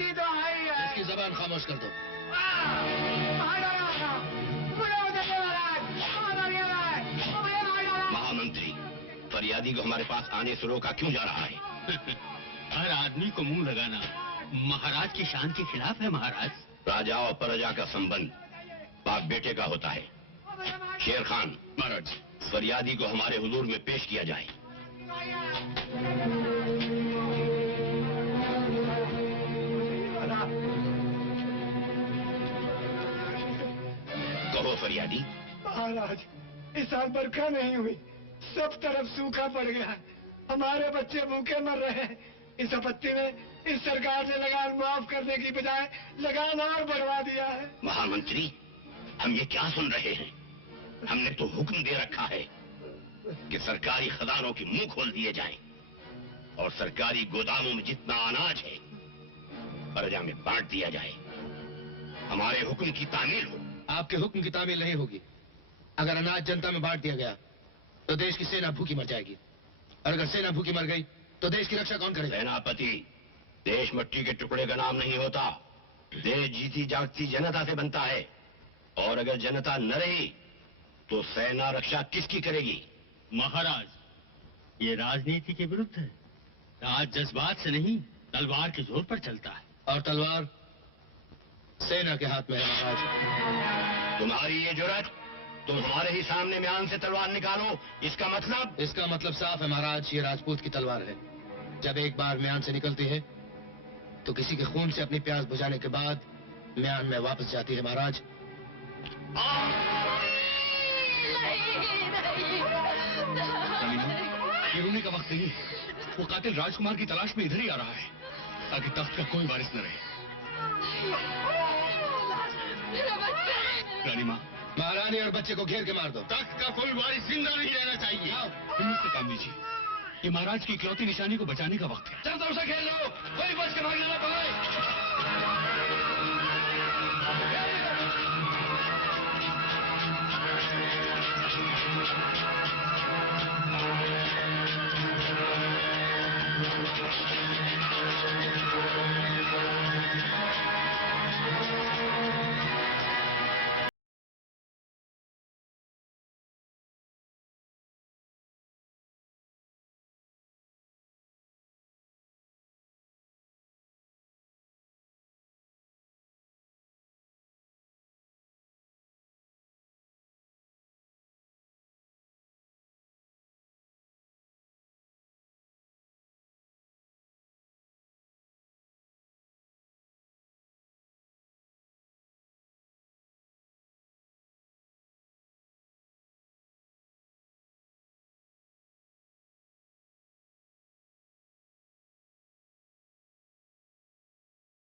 की तो है। इसकी जबान खामोश कर दो। महामंत्री, फरियादी को हमारे पास आने से रोका क्यों जा रहा है? हर आदमी को मुंह लगाना महाराज की शान के खिलाफ है। महाराज, राजा और प्रजा का संबंध बाप बेटे का होता है। शेर खान, महाराज, फरियादी को हमारे हुजूर में पेश किया जाए। कहो फरियादी। महाराज, इस साल बरखा नहीं हुई, सब तरफ सूखा पड़ गया, हमारे बच्चे भूखे मर रहे हैं। इस आपत्ति में इस सरकार ने लगान माफ करने की बजाय लगान और बढ़वा दिया है। महामंत्री, हम ये क्या सुन रहे हैं? हमने तो हुक्म दे रखा है कि सरकारी खजानों के मुंह खोल दिए जाएं और सरकारी गोदामों में जितना अनाज है प्रजा में बांट दिया जाए। हमारे हुक्म की तामील हो। आपके हुक्म की तामील नहीं होगी। अगर अनाज जनता में बांट दिया गया तो देश की सेना भूखी मर जाएगी, और अगर सेना भूखी मर गई तो देश की रक्षा कौन करेगा? सेनापति, देश मिट्टी के टुकड़े का नाम नहीं होता। देश जीती जागती जनता से बनता है, और अगर जनता न रही तो सेना रक्षा किसकी करेगी? महाराज, ये राजनीति के विरुद्ध है। राज जज्बात से नहीं, तलवार के जोर पर चलता है। और तलवार सेना के हाथ में है महाराज। तुम्हारी ये जुर्रत, तुम हमारे ही सामने म्यान से तलवार निकालो, इसका मतलब? इसका मतलब साफ है महाराज, ये राजपूत की तलवार है। जब एक बार म्यान से निकलती है तो किसी के खून से अपनी प्यास बुझाने के बाद म्यान में वापस जाती है महाराज। ये रोने का वक्त नहीं है। वो कातिल राजकुमार की तलाश में इधर ही आ रहा है, ताकि तख्त का कोई वारिस न रहे। रानी माँ, महारानी और बच्चे को घेर के मार दो। तख्त का कोई वारिस जिंदा नहीं रहना चाहिए। हिम्मत से काम लीजिए, ये महाराज की इकलौती निशानी को बचाने का वक्त है। चल उसे खेल लो, कोई बच के भागने ना पाए।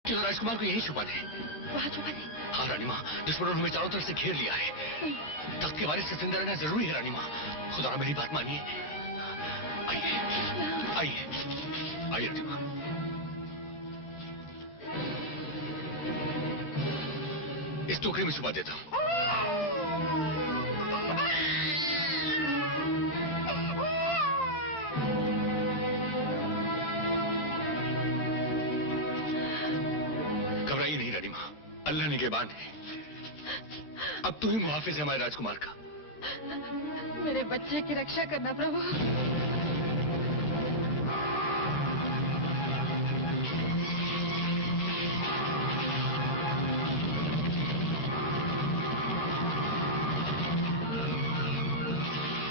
राजकुमार को यही छुपा दे। वहाँ छुपा दे? हाँ रानी माँ, दुश्मनों ने हमें चारों तरफ से घेर लिया है। तख्त के वारिस से जिंदा रहना जरूरी है रानी माँ। खुदा मेरी बात मानिए। आइए आइए आइए रानी माँ। इस टोकरी में छुपा देता हूँ। घबराइए नहीं रानी माँ, अल्लाह निगहबान है। अब तू ही मुहाफिज है हमारे राजकुमार का। मेरे बच्चे की रक्षा करना प्रभु।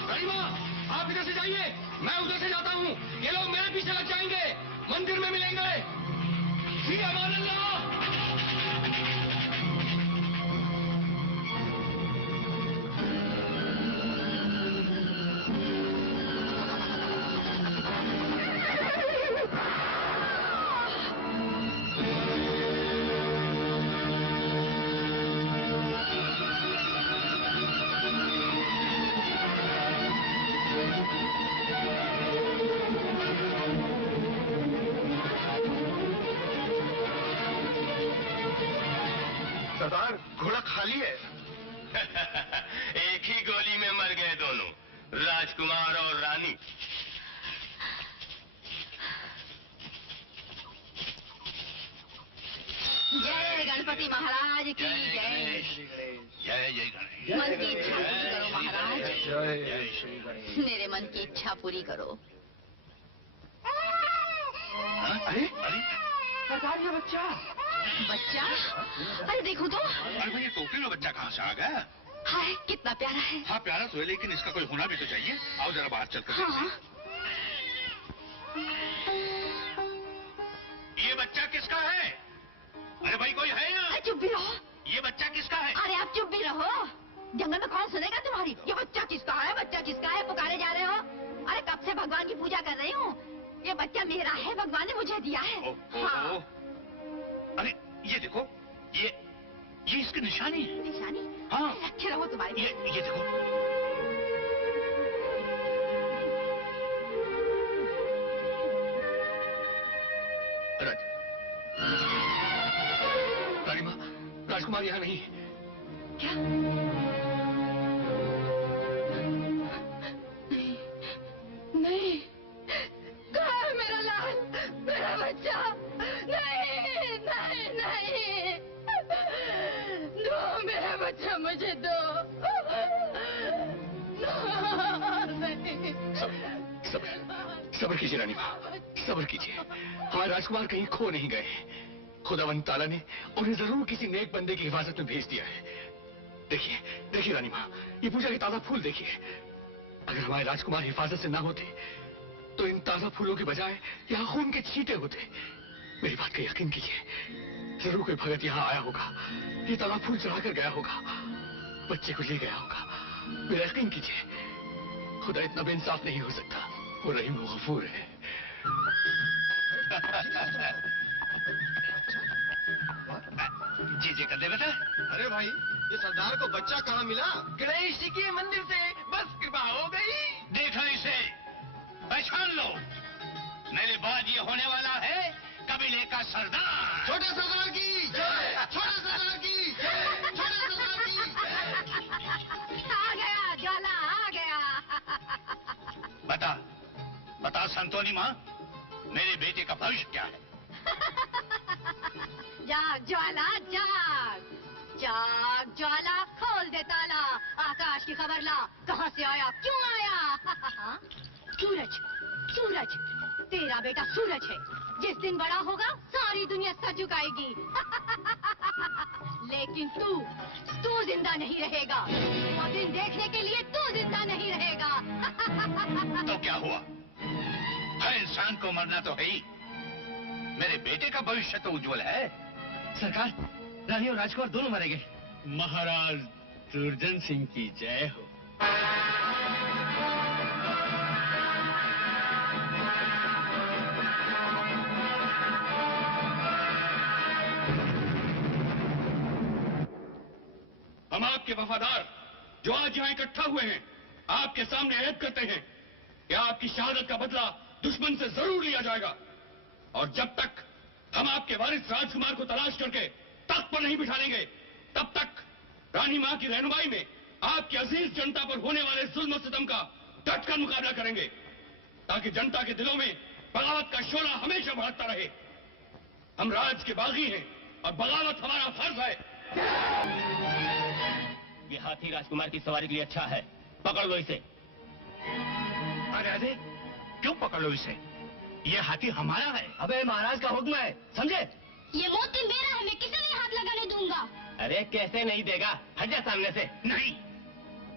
रानी माँ, आप इधर से जाइए, मैं उधर से जाता हूँ। ये लोग मेरे पीछे लग जाएंगे, मंदिर में मिलेंगे। जी अमान अल्लाह। सरदार, घोड़ा खाली है। एक ही गोली में मर गए दोनों, राजकुमार और रानी। गणपति महाराज की जय। जय जय गणेश। मन की इच्छा पूरी करो महाराज, जय श्री गणेश। मेरे मन की इच्छा पूरी करो। अरे अरे सरकार ये बच्चा बच्चा, अरे देखो तो, अरे भाई, ये टोकरी में बच्चा कहाँ से आ गया? हाय कितना प्यारा है। हाँ प्यारा तो है, लेकिन इसका कोई होना भी तो चाहिए। आओ जरा बाहर चलकर हाँ, ये बच्चा किसका है? अरे भाई कोई है यहाँ? अरे चुप भी रहो। ये बच्चा किसका है? अरे आप चुप भी रहो, जंगल में कौन सुनेगा तुम्हारी? ये बच्चा किसका है, बच्चा किसका है पुकारे जा रहे हो? अरे कब से भगवान की पूजा कर रही हूँ, ये बच्चा मेरा है, भगवान ने मुझे दिया है। हाँ। अरे ये देखो, ये इसकी निशानी है। निशानी? हाँ। अच्छे रहो तुम्हारे। ये देखो। रानी माँ, राजकुमार यहाँ नहीं। क्या? नहीं, कहाँ है मेरा लाल, मेरा बच्चा? नहीं नहीं नहीं, दो मेरा बच्चा मुझे दो। नहीं। सब्र कीजिए रानी माँ, सब्र कीजिए। हमारे राजकुमार कहीं खो नहीं गए। खुदावंद ताला ने उन्हें जरूर किसी नेक बंदे की हिफाजत में भेज दिया है। देखिए देखिए रानी माँ, ये पूजा के ताजा फूल देखिए। अगर हमारे राजकुमार हिफाजत से ना होते तो इन ताजा फूलों के बजाय यहाँ खून के छींटे होते। मेरी बात का यकीन कीजिए, जरूर कोई भगत यहाँ आया होगा, ये ताजा फूल चढ़ाकर गया होगा, बच्चे को ले गया होगा। मेरा यकीन कीजिए, खुदा इतना बेइंसाफ नहीं हो सकता। वो रहीम वो गफूर है। जी जी कर दे बेटा। अरे भाई, ये सरदार को बच्चा कहाँ मिला? गणेश जी के मंदिर से, बस कृपा हो गई। देखो इसे, पहचान लो, मेरे बाद ये होने वाला है कबीले का सरदार। छोटे सरदार की जय, छोटे सरदार की जय, छोटे सरदार की जय। आ गया ज्वाला, आ गया। बता बता संतोनी माँ, मेरे बेटे का भविष्य क्या है? जाग ज्वाला जाग, जाग ज्वाला, खोल दे ताला, आकाश की खबर ला, कहाँ से आया, क्यों आया? सूरज, सूरज, तेरा बेटा सूरज है। जिस दिन बड़ा होगा सारी दुनिया सर झुकाएगी। लेकिन तू जिंदा नहीं रहेगा। वो दिन देखने के लिए तू जिंदा नहीं रहेगा। तो क्या हुआ? हर इंसान को मरना तो है ही। मेरे बेटे का भविष्य तो उज्जवल है। सरकार, रानी और राजकुमार दोनों मारे गए। महाराज दुर्जन सिंह की जय हो। हम आपके वफादार जो आज यहाँ इकट्ठा हुए हैं, आपके सामने ऐद करते हैं कि आपकी शहादत का बदला दुश्मन से जरूर लिया जाएगा। और जब तक हम आपके वारिस राजकुमार को तलाश करके तख्त पर नहीं बिठा लेंगे, तब तक रानी मां की रहनुमाई में आपकी अजीज जनता पर होने वाले जुल्म सितम का डटकर मुकाबला करेंगे, ताकि जनता के दिलों में बगावत का शोला हमेशा बढ़ता रहे। हम राज के बागी हैं और बगावत हमारा फर्ज है। ये हाथी राजकुमार की सवारी के लिए अच्छा है, पकड़ लो इसे। अरे अरे, क्यों पकड़ लो इसे? ये हाथी हमारा है। अबे महाराज का हुक्म है, समझे? ये मोती मेरा है, मैं किसी नहीं हाथ लगाने दूंगा। अरे कैसे नहीं देगा, हट जा सामने से। नहीं,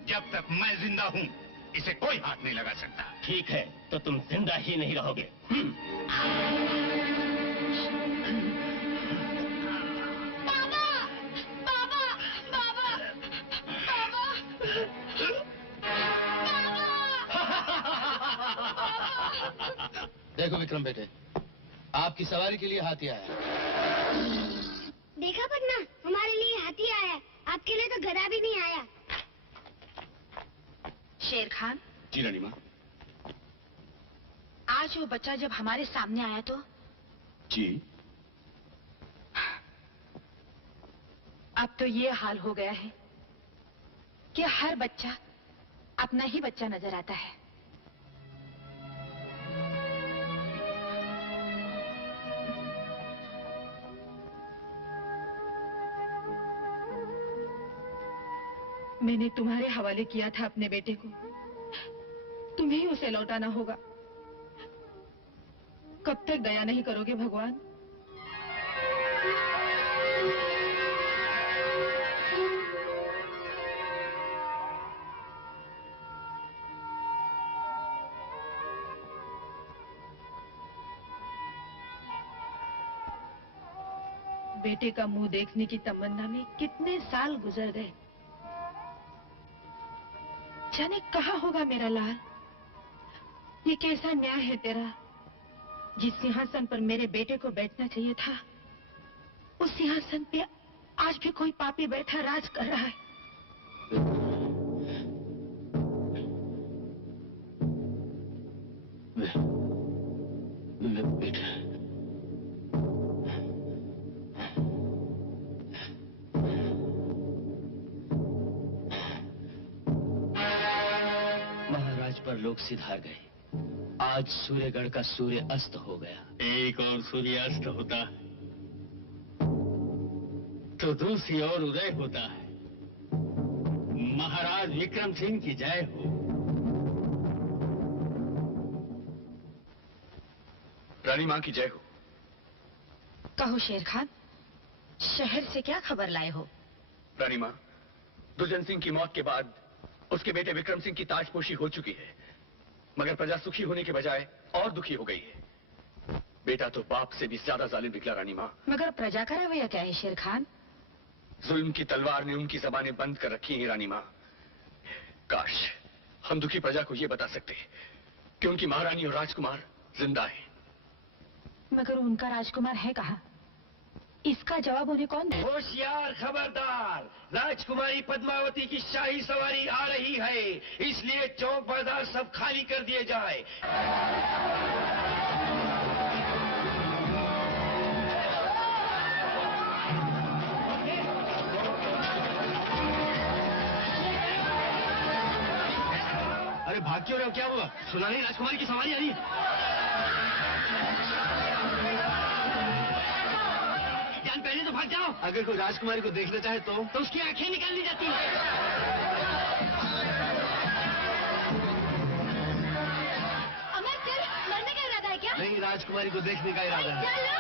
जब तक मैं जिंदा हूँ इसे कोई हाथ नहीं लगा सकता। ठीक है, तो तुम जिंदा ही नहीं रहोगे। बाबा, बाबा, बाबा, बाबा, बाबा। देखो विक्रम बेटे, आपकी सवारी के लिए हाथी आया है। देखा पन्ना, हमारे लिए हाथी आया, आपके लिए तो गधा भी नहीं आया। शेर खान, जी रानी माँ। आज वो बच्चा जब हमारे सामने आया तो जी, अब तो ये हाल हो गया है कि हर बच्चा अपना ही बच्चा नजर आता है। मैंने तुम्हारे हवाले किया था अपने बेटे को। तुम्हें ही उसे लौटाना होगा। कब तक दया नहीं करोगे भगवान? बेटे का मुंह देखने की तमन्ना में कितने साल गुजर गए। जाने कहाँ होगा मेरा लाल। ये कैसा न्याय है तेरा? जिस सिंहासन पर मेरे बेटे को बैठना चाहिए था, उस सिंहासन पे आज भी कोई पापी बैठा राज कर रहा है। बेटा, महाराज पर लोग सिधार गए। आज सूर्यगढ़ का सूर्य अस्त हो गया। एक और सूर्यास्त होता है तो दूसरी ओर उदय होता है। महाराज विक्रम सिंह की जय हो। रानी मां की जय हो। कहो शेर खान, शहर से क्या खबर लाए हो? रानी मां, दुर्जन सिंह की मौत के बाद उसके बेटे विक्रम सिंह की ताजपोशी हो चुकी है, मगर प्रजा सुखी होने के बजाय और दुखी हो गई है। बेटा तो बाप से भी ज्यादा जालिम निकला रानी मां। मगर प्रजा का रवैया क्या है शेर खान? जुल्म की तलवार ने उनकी जबानें बंद कर रखी हैं रानी मां। काश हम दुखी प्रजा को यह बता सकते कि उनकी महारानी और राजकुमार जिंदा हैं। मगर उनका राजकुमार है कहाँ? इसका जवाब उन्हें कौन दे? होशियार, खबरदार! राजकुमारी पद्मावती की शाही सवारी आ रही है, इसलिए चौक बाजार सब खाली कर दिए जाए। अरे भाग क्यों रहे हो? क्या हुआ? सुना नहीं राजकुमारी की सवारी आ रही है। जान पहले तो भाग जाओ। अगर कोई राजकुमारी को देखना चाहे तो उसकी आंखें निकाल ली जाती है। अमर चल, मरने का इरादा है क्या? नहीं, राजकुमारी को देखने का इरादा है। चलो।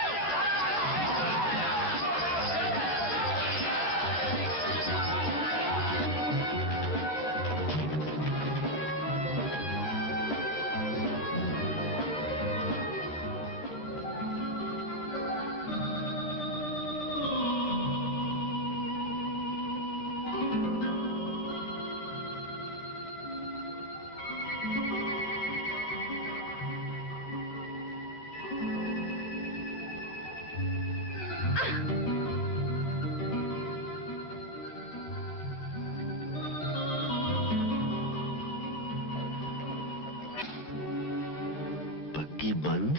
बग्गी बंद।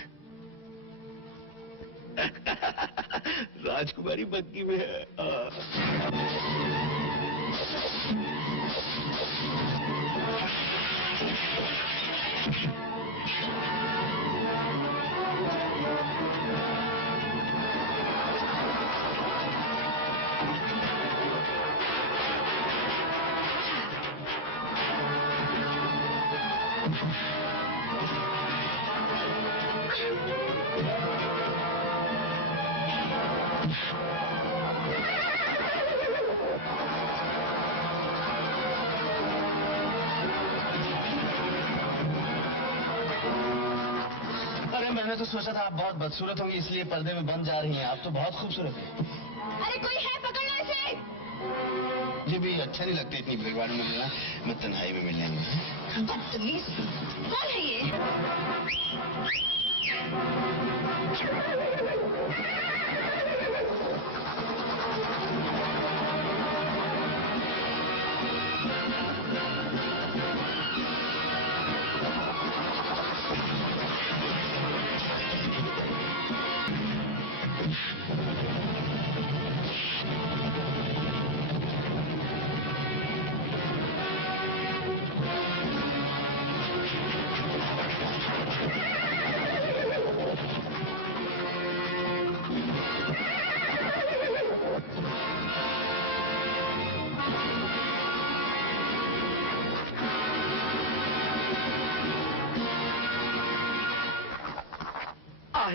राजकुमारी बग्गी में है। अरे मैंने तो सोचा था आप बहुत बदसूरत होंगी, इसलिए पर्दे में बन जा रही हैं। आप तो बहुत खूबसूरत हैं। अरे कोई है, पकड़ना इसे। मुझे भी अच्छा नहीं लगता इतनी भीड़भाड़ में मिलना। मैं तन्हाई में मिलने लगा। बदतमीज, कौन है ये?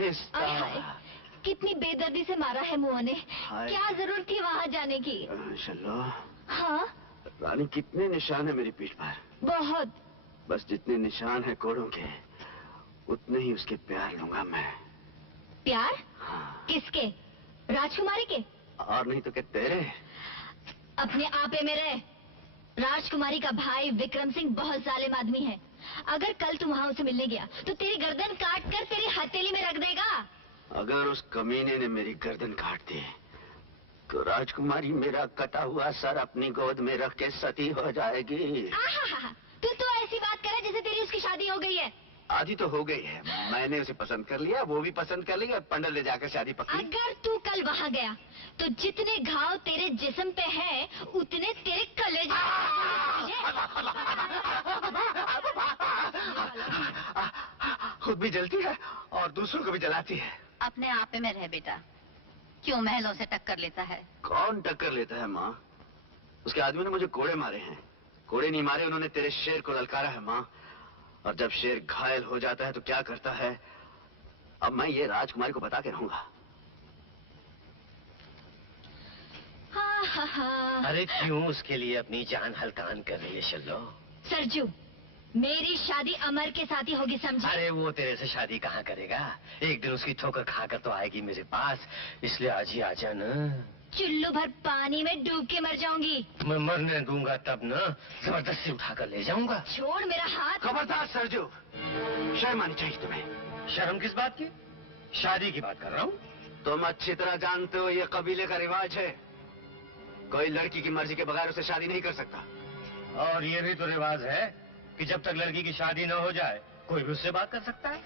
रिश्ता। कितनी बेदर्दी से मारा है मुआ ने। क्या जरूरत थी वहाँ जाने की? चलो। हाँ रानी, कितने निशान है मेरी पीठ पर? बहुत। बस जितने निशान है कोड़ों के, उतने ही उसके प्यार लूंगा मैं। प्यार? हाँ। किसके? राजकुमारी के? और नहीं तो क्या तेरे? अपने आपे में रहे। राजकुमारी का भाई विक्रम सिंह बहुत जालिम आदमी है। अगर कल तू वहाँ उसे मिलने गया तो तेरी गर्दन काट कर तेरी हथेली में रख देगा। अगर उस कमीने ने मेरी गर्दन काट दी तो राजकुमारी मेरा कटा हुआ सर अपनी गोद में रख के सती हो जाएगी। तू तो ऐसी बात करे जैसे तेरी उसकी शादी हो गई है। आधी तो हो गई है। मैंने उसे पसंद कर लिया, वो भी पसंद कर लिया, पंडित ले जाकर शादी पक्की। अगर तू कल वहाँ गया तो जितने घाव तेरे जिस्म पे हैं, उतने तेरे कलेजे। खुद भी जलती है और दूसरों को भी जलाती है। अपने आपे में रह बेटा, क्यों महलों से टक्कर लेता है? कौन टक्कर लेता है माँ? उसके आदमी ने मुझे कोड़े मारे हैं। कोड़े नहीं मारे, उन्होंने तेरे शेर को ललकारा है माँ। और जब शेर घायल हो जाता है तो क्या करता है, अब मैं ये राजकुमारी को बता के रहूंगा। अरे क्यों उसके लिए अपनी जान हल्कान कर रही है शल्लो? सरजू, मेरी शादी अमर के साथ ही होगी, समझे? अरे वो तेरे से शादी कहाँ करेगा? एक दिन उसकी ठोकर खाकर तो आएगी मेरे पास, इसलिए आज ही आजा ना। चुल्लू भर पानी में डूब के मर जाऊंगी। मैं मरने दूंगा तब ना, जबरदस्ती उठाकर ले जाऊंगा। छोड़ मेरा हाथ। खबरदार सरजू, शर्म आनी चाहिए तुम्हें। शर्म किस बात की? शादी की बात कर रहा हूँ। तुम अच्छी तरह जानते हो ये कबीले का रिवाज है। कोई लड़की की मर्जी के बगैर उसे शादी नहीं कर सकता। और ये भी तो रिवाज है कि जब तक लड़की की शादी न हो जाए कोई भी उससे बात कर सकता है।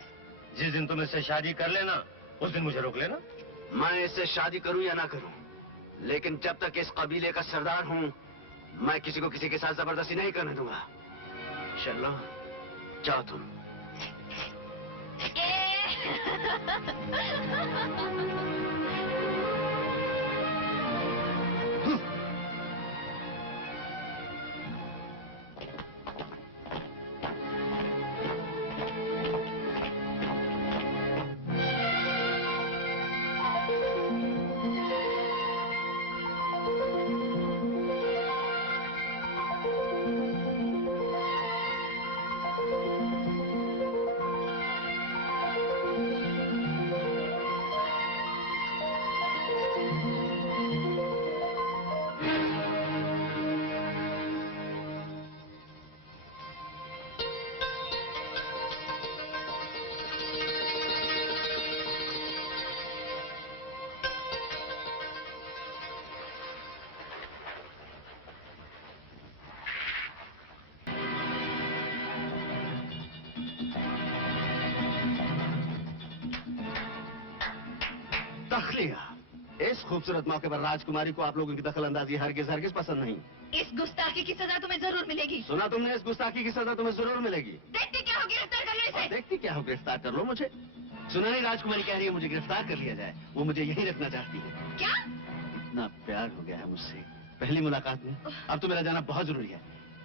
जिस दिन तुम इससे शादी कर लेना उस दिन मुझे रोक लेना। मैं इससे शादी करूं या ना करूं, लेकिन जब तक इस कबीले का सरदार हूं, मैं किसी को किसी के साथ जबरदस्ती नहीं करने दूंगा। चलो जाओ तुम। तखलिया, इस खूबसूरत मौके पर राजकुमारी को आप लोगों की दखल अंदाजी हरगिज हरगिज पसंद नहीं। इस गुस्ताखी की सजा तुम्हें जरूर मिलेगी। सुना तुमने? इस गुस्ताखी की सजा तुम्हें जरूर मिलेगी। देखती क्या हो, गिरफ्तार कर लो इसे। देखती क्या हो, गिरफ्तार कर लो मुझे। सुना नहीं, राजकुमारी कह रही है मुझे गिरफ्तार कर लिया जाए। वो मुझे यहीं रखना चाहती है। क्या? इतना प्यार हो गया है मुझसे पहली मुलाकात में। अब तो मेरा जाना बहुत जरूरी है।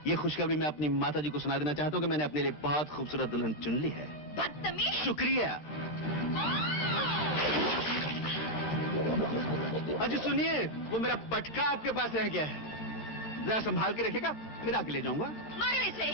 ये खुशखबरी मैं अपनी माताजी को सुना देना चाहता हूँ कि मैंने अपने लिए बहुत खूबसूरत दुल्हन चुन ली है। बदतमीज। शुक्रिया। अजी सुनिए, वो मेरा पटका आपके पास रह गया है, जरा संभाल के रखिएगा, फिर आके ले जाऊंगा। मार इसे।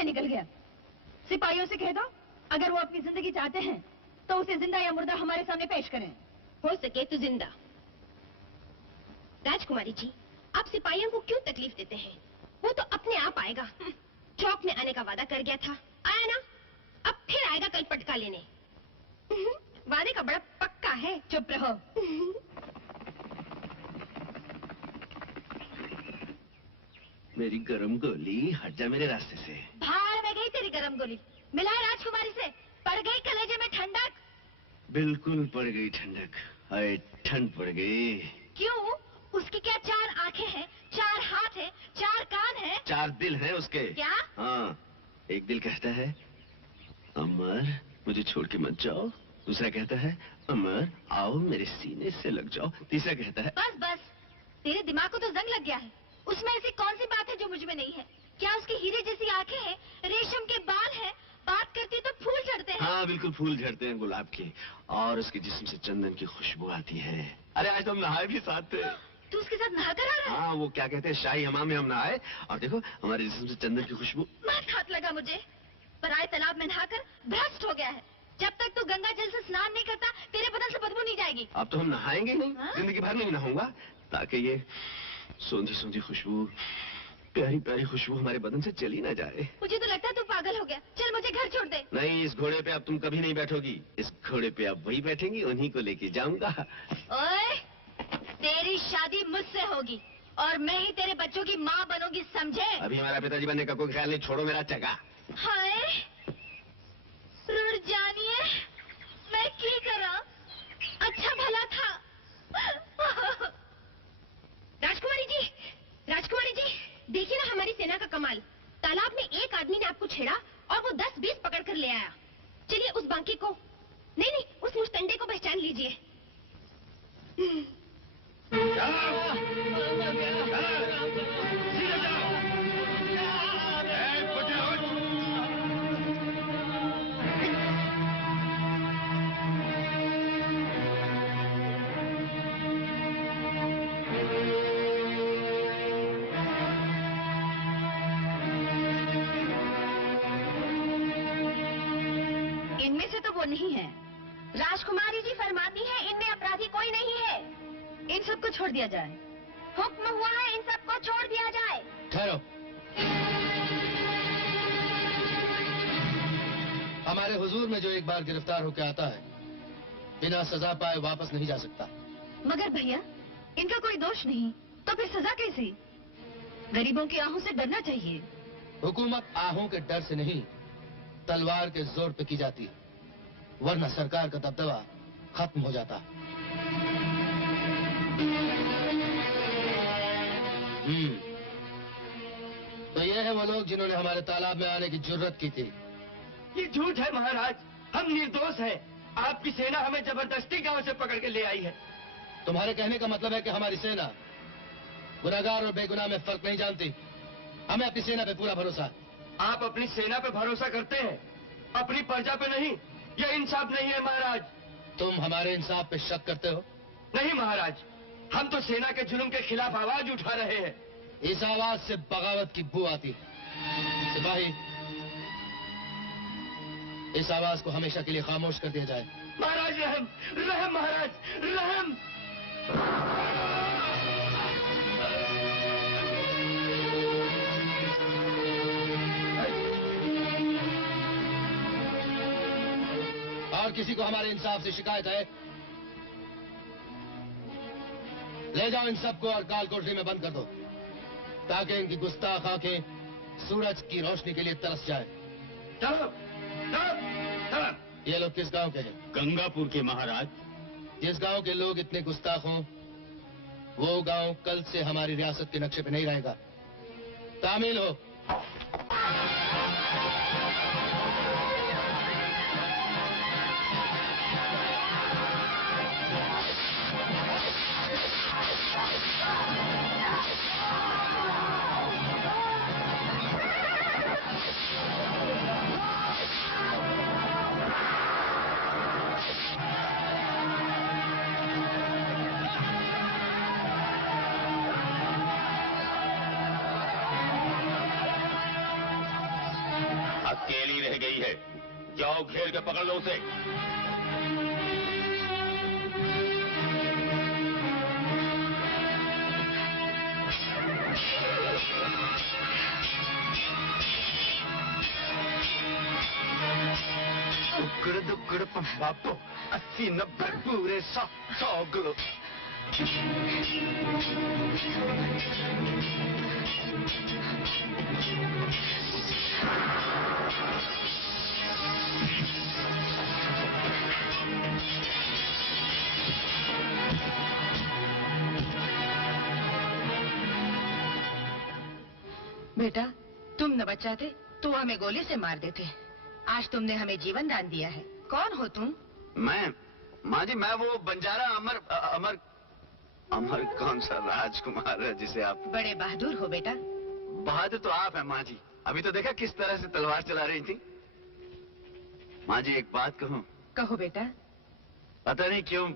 निकल गया। सिपाहियों से कह दो अगर वो अपनी जिंदगी चाहते हैं तो उसे जिंदा या मुर्दा हमारे सामने पेश करें। हो सके तो जिंदा। राजकुमारी जी, आप सिपाहियों को क्यों तकलीफ देते हैं? वो तो अपने आप आएगा। चौक में आने का वादा कर गया था, आया ना? अब फिर आएगा कल पटका लेने। वादे का बड़ा पक्का है। चुप रहो। मेरी गरम गोली, हट जा मेरे रास्ते से। भाड़ में गई तेरी गरम गोली। मिला है राजकुमारी से, पड़ गई कलेजे में ठंडक। बिल्कुल पड़ गई ठंडक। हाय ठंड पड़ गई। क्यों? उसकी क्या 4 आंखें हैं, 4 हाथ हैं, 4 कान हैं? 4 दिल हैं उसके। क्या? हाँ, एक दिल कहता है अमर मुझे छोड़ के मत जाओ। दूसरा कहता है अमर आओ मेरे सीने से लग जाओ। तीसरा कहता है बस बस, तेरे दिमाग को तो जंग लग गया है। उसमें ऐसी कौन सी बात है जो मुझ में नहीं है? क्या उसकी हीरे जैसी आंखें हैं, रेशम के बाल हैं, बात करती तो फूल झड़ते हैं? हाँ बिल्कुल फूल झड़ते हैं गुलाब के, और उसके जिस्म से चंदन की खुशबू आती है। अरे आज तो हम नहाए भी साथ थे। तू उसके साथ नहा कर आ रहा है? हाँ वो क्या कहते हैं शाही हमाम में हम नहाए, और देखो हमारे जिस्म से चंदन की खुशबू। मत हाथ लगा मुझे। पराये तालाब में नहाकर भ्रष्ट हो गया है। जब तक तू गंगा जल से स्नान नहीं करता तेरे बदन से बदबू नहीं जाएगी। अब तो हम नहाएंगे नहीं, जिंदगी भर नहीं नहाऊंगा, ताकि ये सोंधी सोंधी खुशबू, प्यारी प्यारी खुशबू हमारे बदन से चली ना जाए। मुझे तो लगता है तू पागल हो गया। चल मुझे घर छोड़ दे। नहीं, इस घोड़े पे अब तुम कभी नहीं बैठोगी। इस घोड़े पे अब वही बैठेंगी, उन्हीं को लेके जाऊंगा। ओए, तेरी शादी मुझसे होगी और मैं ही तेरे बच्चों की माँ बनूंगी, समझे? अभी हमारा पिताजी बनने का कोई ख्याल नहीं, छोड़ो मेरा चगा। हाय, रुड़ जानिए, मैं की करा? अच्छा भला था। राजकुमारी जी, देखिए ना हमारी सेना का कमाल। तालाब में एक आदमी ने आपको छेड़ा और वो 10-20 पकड़ कर ले आया। चलिए उस बांके को, नहीं, उस मुस्तंडे को पहचान लीजिए। इनमें से तो वो नहीं है। राजकुमारी जी फरमाती है इनमें अपराधी कोई नहीं है। इन सबको छोड़ दिया जाए। हुक्म हुआ है, इन सबको छोड़ दिया जाए। ठहरो। हमारे हुजूर में जो एक बार गिरफ्तार होकर आता है, बिना सजा पाए वापस नहीं जा सकता। मगर भैया, इनका कोई दोष नहीं, तो फिर सजा कैसी? गरीबों की आहों से डरना चाहिए। हुकूमत आहों के डर से नहीं, तलवार के जोर पे की जाती है, वरना सरकार का दबदबा खत्म हो जाता। तो ये है वो लोग जिन्होंने हमारे तालाब में आने की जुर्रत की थी। ये झूठ है महाराज, हम निर्दोष हैं। आपकी सेना हमें जबरदस्ती गांव से पकड़ के ले आई है। तुम्हारे कहने का मतलब है कि हमारी सेना गुनहगार और बेगुनाह में फर्क नहीं जानती। हमें अपनी सेना पे पूरा भरोसा है। आप अपनी सेना पे भरोसा करते हैं, अपनी प्रजा पे नहीं। यह इंसाफ नहीं है महाराज। तुम हमारे इंसाफ पे शक करते हो? नहीं महाराज, हम तो सेना के जुल्म के खिलाफ आवाज उठा रहे हैं। इस आवाज से बगावत की बू आती है। सिपाही, इस आवाज को हमेशा के लिए खामोश कर दिया जाए। महाराज रहम, रहम महाराज, रहम। और किसी को हमारे इंसाफ से शिकायत है? ले जाओ इन सबको और काल कोठरी में बंद कर दो, ताकि इनकी गुस्ताख आंखें सूरज की रोशनी के लिए तरस जाए। चलो, चलो, चलो। ये लोग किस गांव के हैं? गंगापुर के महाराज। जिस गांव के लोग इतने गुस्ताख हों, वो गांव कल से हमारी रियासत के नक्शे पे नहीं रहेगा। तामील हो। अकेली रह गई है, जाओ घेर के पकड़ लो उसे। दुक्कड़ दुक्कड़ बापो 80-90 पूरे 100 गुरु। बेटा, तुम न बचाते तो हमें गोली से मार देते। आज तुमने हमें जीवन दान दिया है। कौन हो तुम? मैं, माँ जी, मैं वो बंजारा अमर अमर अमर कौन सा राजकुमार है जिसे आप... बड़े बहादुर हो बेटा। बहादुर तो आप हैं माँ जी। अभी तो देखा किस तरह से तलवार चला रही थी। माँ जी, एक बात कहूँ? कहो बेटा। पता नहीं क्यों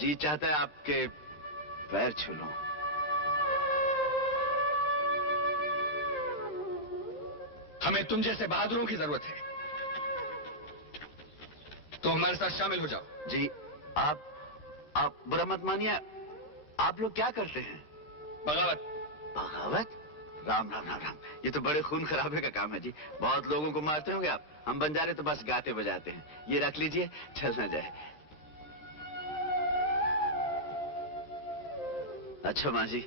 जी चाहता है आपके पैर छू लूं। हमें तुम जैसे बहादुरों की जरूरत है, तो हमारे साथ शामिल हो जाओ। जी, आप बुरा मत मानिए। आप लोग क्या करते हैं? बगावत। बगावत? राम राम राम राम, ये तो बड़े खून खराबे का काम है जी। बहुत लोगों को मारते होंगे आप। हम बंजारे तो बस गाते बजाते हैं। ये रख लीजिए, चल ना जाए। अच्छा माँ जी,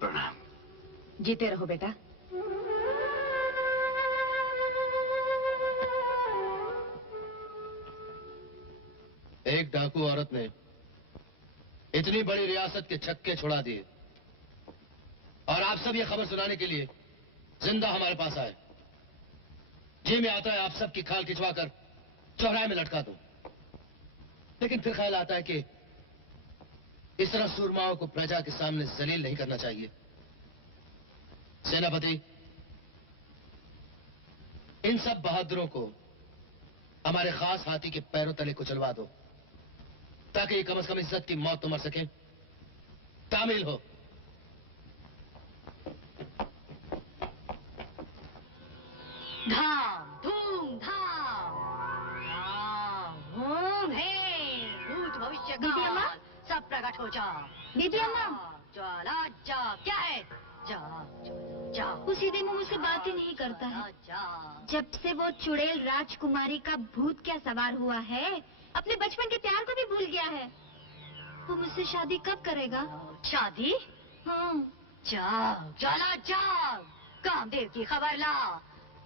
प्रणाम। जीते रहो बेटा। एक डाकू औरत ने इतनी बड़ी रियासत के छक्के छुड़ा दिए और आप सब ये खबर सुनाने के लिए जिंदा हमारे पास आए। जी में आता है आप सबकी खाल खिंचवाकर चौराहे में लटका दूं, लेकिन फिर ख्याल आता है कि इस तरह सूरमाओं को प्रजा के सामने जलील नहीं करना चाहिए। सेनापति, इन सब बहादुरों को हमारे खास हाथी के पैरों तले कुचलवा दो, ताकि कम से कम इज्जत की मौत तो मर सके। तामील हो। धाम धूम धाम ओम हे भूत भविष्य दीदी अम्मा? काल सब प्रकट हो जा। दीदी अम्मा? ज्वाला जा। क्या है? जा जा। वो सीधे मुंह मुझसे बात ही नहीं करता है। जब से वो चुड़ैल राजकुमारी का भूत क्या सवार हुआ है, अपने बचपन के प्यार को भी भूल गया है। वो मुझसे शादी कब करेगा? शादी? हाँ। जाग ज्वाला जाग, कामदेव की खबर ला।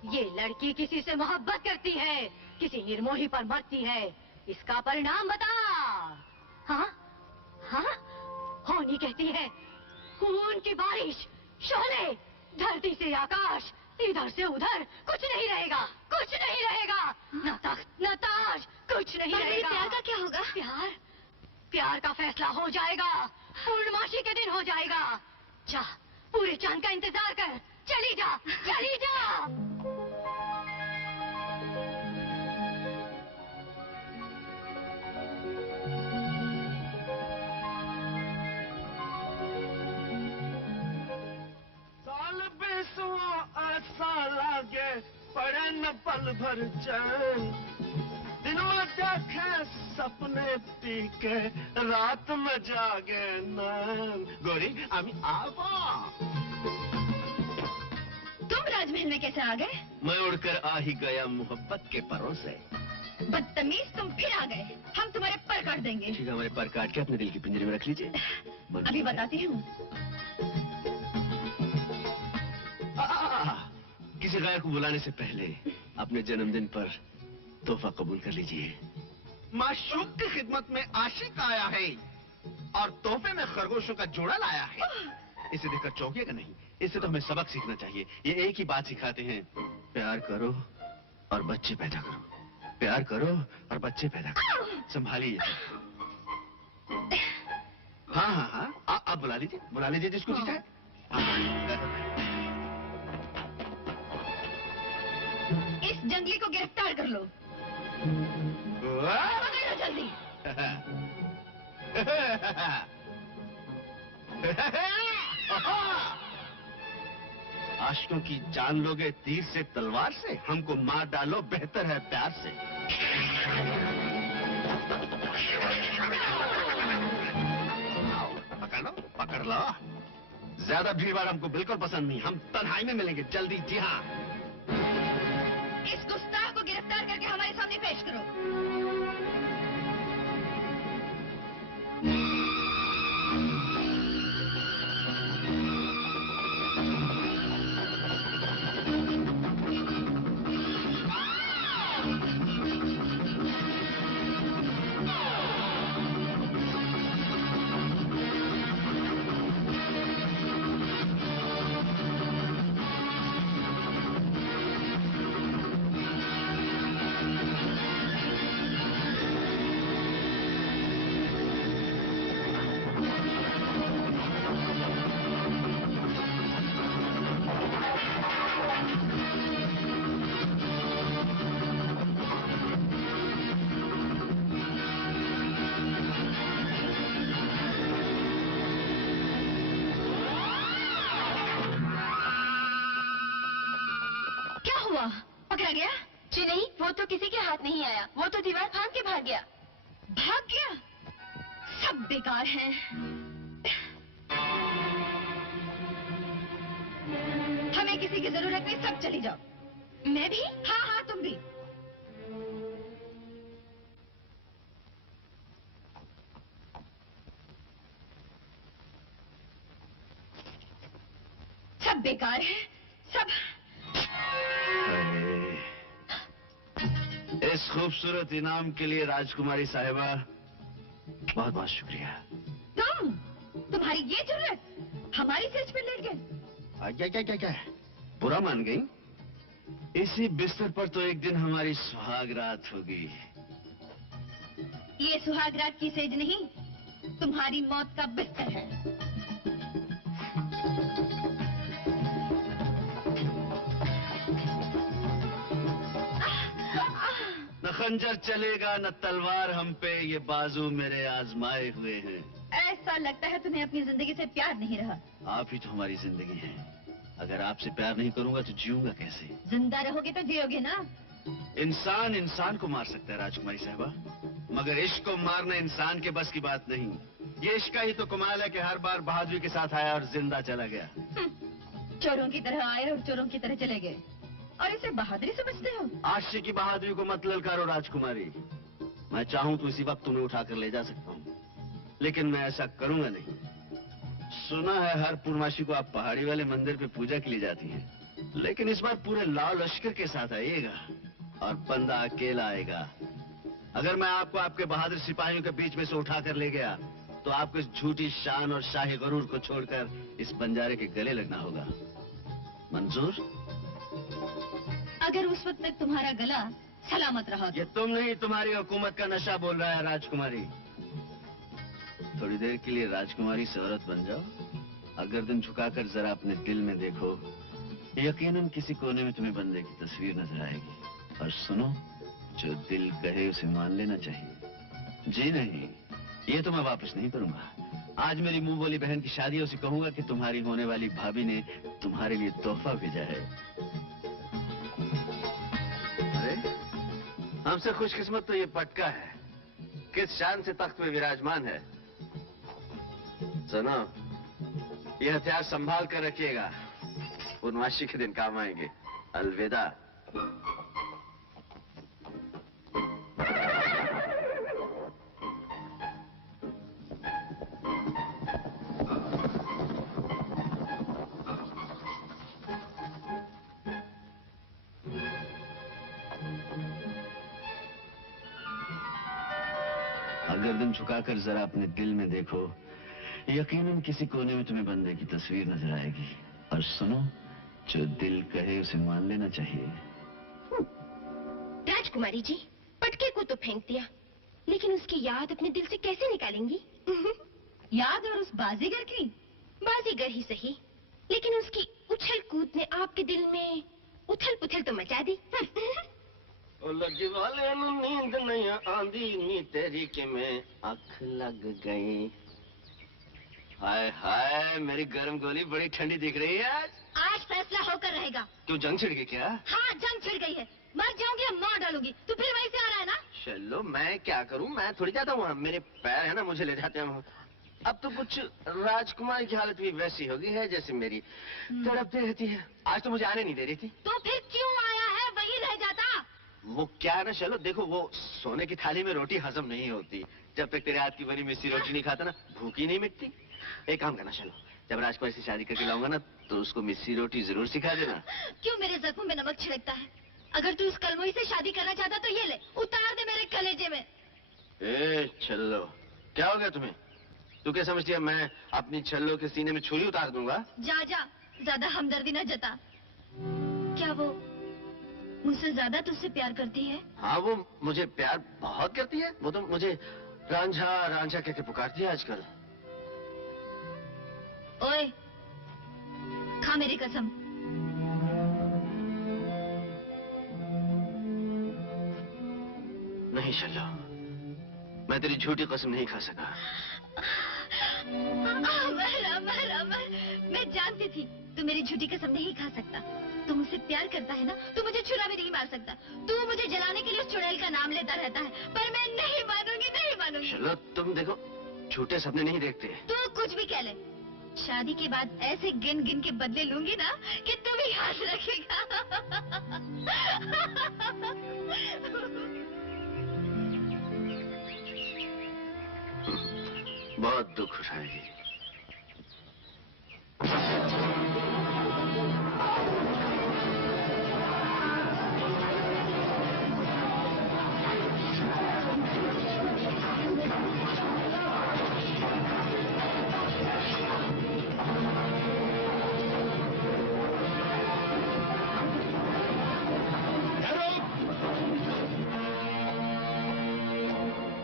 ये लड़की किसी से मोहब्बत करती है, किसी निर्मोही पर मरती है। इसका परिणाम बता। हाँ हाँ, होनी कहती है खून की बारिश, शोले, धरती से आकाश, इधर से उधर, कुछ नहीं रहेगा, कुछ नहीं रहेगा। न तख्त न ताज, कुछ नहीं रहेगा। प्यार का क्या होगा? प्यार का फैसला हो जाएगा, पूर्णमासी के दिन हो जाएगा। जा, पूरे चांद का इंतजार कर। चली जा, चली जा। साल बेसुआ ऐसा लागे, पड़े न पल भर चैन। दिन में देखे सपने पीके, रात में जागे नैन। गोरी, आमी आवा। तुम राजमहल में कैसे आ गए? मैं उड़कर आ ही गया मोहब्बत के परों से। बदतमीज, तुम फिर आ गए। हम तुम्हारे पर काट देंगे। ठीक है, हमारे पर काट के अपने दिल की पिंजरे में रख लीजिए। अभी बताती हूँ। किसी गैर को बुलाने से पहले अपने जन्मदिन पर तोहफा कबूल कर लीजिए। माशूक की खिदमत में आशिक आया है और तोहफे में खरगोशों का जोड़ा लाया है। इसे देखकर चौंकिएगा नहीं, इससे तो हमें सबक सीखना चाहिए। ये एक ही बात सिखाते हैं, प्यार करो और बच्चे पैदा करो। प्यार करो और बच्चे पैदा करो। संभालिए। हाँ हाँ हाँ, आप बुला लीजिए जिसको जीता है। इस जंगली को गिरफ्तार कर लो। पकड़ो जल्दी। आशिकों की जान लोगे तीर से तलवार से, हमको मार डालो बेहतर है प्यार से। पकड़ लो। ज्यादा भीड़ हमको बिल्कुल पसंद नहीं। हम तन्हाई में मिलेंगे जल्दी। जी हाँ। इस गुस्ताख को गिरफ्तार करके हमारे सामने पेश करो। किसी के हाथ नहीं आया, वो तो दीवार फांद के भाग गया। भाग गया? सब बेकार हैं। हमें किसी की जरूरत नहीं, सब चली जाओ। मैं भी? हाँ हाँ, तुम भी। सब बेकार है, सब। इस खूबसूरत इनाम के लिए राजकुमारी साहिबा बहुत बहुत शुक्रिया। तुम्हारी ये जरूरत? हमारी सेज पे लेट गए? क्या क्या क्या क्या बुरा मान गई? इसी बिस्तर पर तो एक दिन हमारी सुहाग रात होगी। ये सुहाग रात की सेज नहीं, तुम्हारी मौत का बिस्तर है। न खंजर चलेगा न तलवार हम पे, ये बाजू मेरे आजमाए हुए हैं। ऐसा लगता है तुम्हें अपनी जिंदगी से प्यार नहीं रहा। आप ही तो हमारी जिंदगी हैं। अगर आपसे प्यार नहीं करूंगा तो जीऊंगा कैसे? जिंदा रहोगे तो जियोगे ना। इंसान इंसान को मार सकता है राजकुमारी साहिबा, मगर इश्क को मारना इंसान के बस की बात नहीं। ये इश्क का ही तो कमाल है कि हर बार बहादुरी के साथ आया और जिंदा चला गया। चोरों की तरह आए और चोरों की तरह चले गए, और इसे बहादुरी समझते हो? आशिक की बहादुरी को मत ललकारो राजकुमारी। मैं चाहूं तो इसी वक्त तुम्हें उठाकर ले जा सकता हूं, लेकिन मैं ऐसा करूंगा नहीं। सुना है हर पूर्णमासी को आप पहाड़ी वाले मंदिर पे पूजा के लिए जाती हैं, लेकिन इस बार पूरे लाल लश्कर के साथ आइएगा और बंदा अकेला आएगा। अगर मैं आपको आपके बहादुर सिपाहियों के बीच में से उठाकर ले गया तो आपको इस झूठी शान और शाही गरूर को छोड़कर इस बंजारे के गले लगना होगा। मंजूर? अगर उस वक्त तक तुम्हारा गला सलामत रहा। ये तुम नहीं, तुम्हारी हुकूमत का नशा बोल रहा है राजकुमारी। थोड़ी देर के लिए राजकुमारी से औरत बन जाओ, अगर दिन झुकाकर जरा अपने दिल में देखो, यकीनन किसी कोने में तुम्हें बंदे की तस्वीर नजर आएगी। और सुनो, जो दिल कहे उसे मान लेना चाहिए। जी नहीं, ये तो मैं वापस नहीं करूंगा। आज मेरी मुंह बोली बहन की शादी है, उसे कहूंगा कि तुम्हारी होने वाली भाभी ने तुम्हारे लिए तोहफा भेजा है। अरे, हमसे खुशकिस्मत तो ये पटका है, किस शान से तख्त में विराजमान है। सुनो, ये हथियार संभाल कर रखिएगा, पूर्णमासी के दिन काम आएंगे। अलविदा। गर्दन झुकाकर जरा अपने दिल में देखो, यकीनन किसी कोने में तुम्हें बंदे की तस्वीर नजर आएगी। और सुनो, जो दिल कहे उसे मान लेना चाहिए। राजकुमारी जी, पटके को तो फेंक दिया, लेकिन उसकी याद अपने दिल से कैसे निकालेंगी? याद और उस बाजीगर की? बाजीगर ही सही, लेकिन उसकी उछल कूद ने आपके दिल में उथल पुथल तो मचा दी। लगी वाले नींद नहीं आंदी नी तेरी के में आँख लग गई। हाय हाय, मेरी गर्म गोली बड़ी ठंडी दिख रही है आज। आज फैसला होकर रहेगा। क्यों, जंग छिड़ गई क्या? हाँ, जंग छिड़ गई है। मर जाऊंगी या मार डालूंगी, तू फिर वहीं से आ रहा है ना? चलो, मैं क्या करूं, मैं थोड़ी जाता हूँ, मेरे पैर है ना, मुझे ले जाते हैं। अब तो कुछ राजकुमारी की हालत भी वैसी हो गई है जैसे मेरी तड़पती रहती है। आज तो मुझे आने नहीं दे रही थी। तो फिर क्यों आया है, वहीं रह जाता। वो क्या है ना, चलो देखो, वो सोने की थाली में रोटी हजम नहीं होती। जब तक तेरे हाथ की बनी मिस्सी रोटी नहीं खाता ना, भूख ही नहीं मिटती। एक काम करना, चलो जब राजकुमारी से शादी करके लाऊंगा ना, तो उसको मिस्सी रोटी जरूर सिखा देना। क्यों मेरे जख्म में नमक छिड़कता है? अगर तू इस कलमोई से शादी करना चाहता तो ये ले, उतार दे मेरे कलेजे में। ए छल्लो, क्या हो गया तुम्हें? तू क्या समझती है मैं अपनी छल्लो के सीने में छुरी उतार दूंगा? जा जा, ज्यादा हमदर्दी न जता। क्या वो मुझसे ज्यादा तुझसे प्यार करती है? हाँ, वो मुझे प्यार बहुत करती है। वो तो मुझे रांझा रांझा कहकर पुकारती है आजकल। ओए, खा मेरी कसम। नहीं छल्लो, मैं तेरी झूठी कसम नहीं खा सका। अमर अमर अमर, मैं जानती थी तू मेरी झूठी कसम नहीं खा सकता। तू मुझसे प्यार करता है ना, तू मुझे छुरा भी नहीं मार सकता। तू मुझे जलाने के लिए उस चुड़ैल का नाम लेता रहता है, पर मैं नहीं मानूंगी, नहीं मानूंगी। चलो तुम देखो, झूठे सपने नहीं देखते। तू कुछ भी कह ले, शादी के बाद ऐसे गिन गिन के बदले लूंगी ना कि तू भी याद रखेगा। बहुत दुख उठाएगी।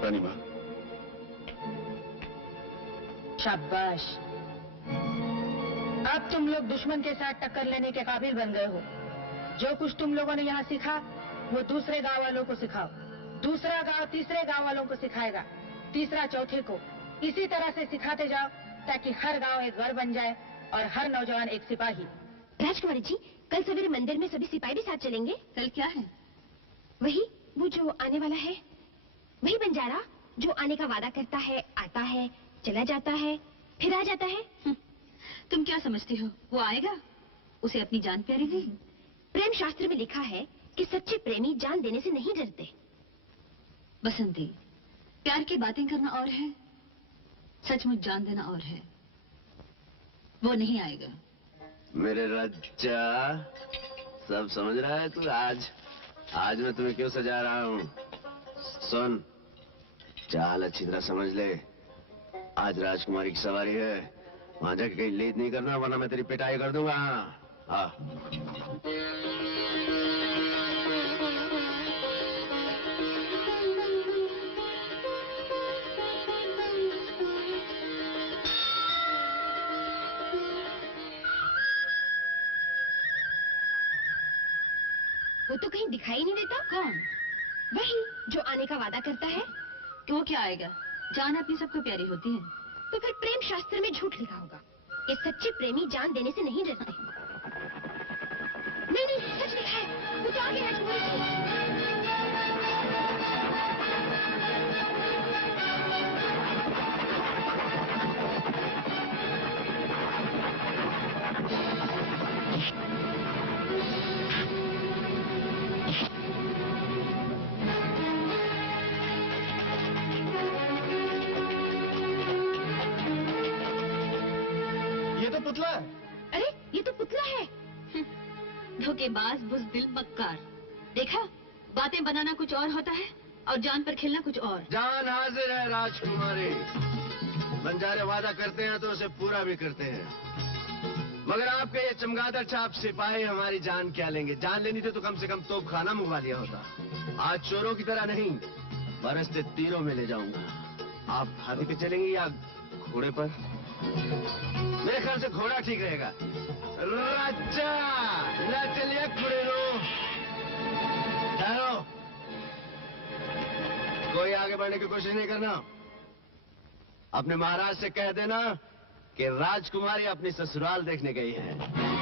रानी माँ, शाबाश, अब तुम लोग दुश्मन के साथ टक्कर लेने के काबिल बन गए हो। जो कुछ तुम लोगों ने यहाँ सीखा वो दूसरे गांव वालों को सिखाओ, दूसरा गांव तीसरे गांव वालों को सिखाएगा, तीसरा चौथे को। इसी तरह से सिखाते जाओ ताकि हर गांव एक गढ़ बन जाए और हर नौजवान एक सिपाही। राजकुमारी जी, कल सवेरे मंदिर में सभी सिपाही भी साथ चलेंगे। कल क्या है? वही, वो जो आने वाला है, वही बंजारा जो आने का वादा करता है, आता है, चला जाता है, फिर आ जाता है। तुम क्या समझती हो, वो आएगा? उसे अपनी जान प्यारी नहीं? प्रेम शास्त्र में लिखा है कि सच्चे प्रेमी जान देने से नहीं डरते। बसंती, प्यार की बातें करना और है, सचमुच जान देना और है। वो नहीं आएगा। मेरे रज्जा, सब समझ रहा है तू? आज मैं तुम्हें क्यों सजा रहा हूँ? सुन, चाल अच्छी तरह समझ ले। आज राजकुमारी की सवारी है, वहां जाके कहीं लेट नहीं करना, वरना मैं तेरी पिटाई कर दूंगा। हाँ। वो तो कहीं दिखाई नहीं देता। कौन? वही जो आने का वादा करता है। वो क्या आएगा? जान अपनी सबको प्यारी होती है। तो फिर प्रेम शास्त्र में झूठ लिखा होगा कि सच्चे प्रेमी जान देने से नहीं डरते। नहीं नहीं, सच लिखा है। वो तो आगे राजकुमारी। पुतला? अरे ये तो पुतला है। धोखेबाज, बुज़दिल, मक्कार। देखा, बातें बनाना कुछ और होता है और जान पर खेलना कुछ और। जान हाजिर है राजकुमारी। बंजारे वादा करते हैं तो उसे पूरा भी करते हैं, मगर आपके ये चमगादड़ छाप सिपाही हमारी जान क्या लेंगे? जान लेनी थी तो कम से कम तोप खाना मंगवा लिया होता। आज चोरों की तरह नहीं, बरसते तीरों में ले जाऊंगा। आप हाथी पे चलेंगे या घोड़े पर? मेरे ख्याल से घोड़ा ठीक रहेगा। राजा, ले चलिए घोड़ेरो। ठहरो, कोई आगे बढ़ने की कोशिश नहीं करना। अपने महाराज से कह देना कि राजकुमारी अपनी ससुराल देखने गई है।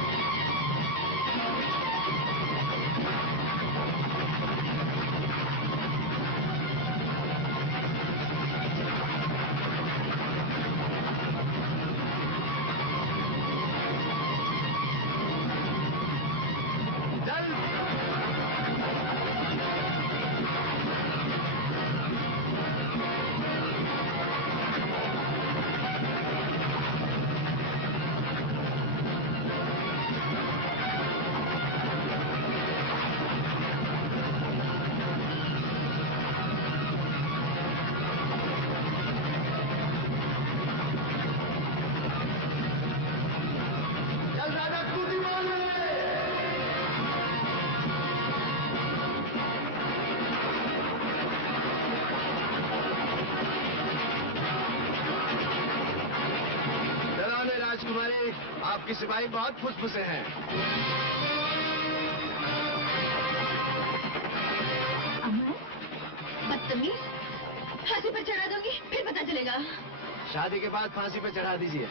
आपकी सिपाही बहुत फुसफुसे हैं। अमर, बदतमीज, फांसी पर चढ़ा दूंगी, फिर पता चलेगा। शादी के बाद फांसी पर चढ़ा दीजिए,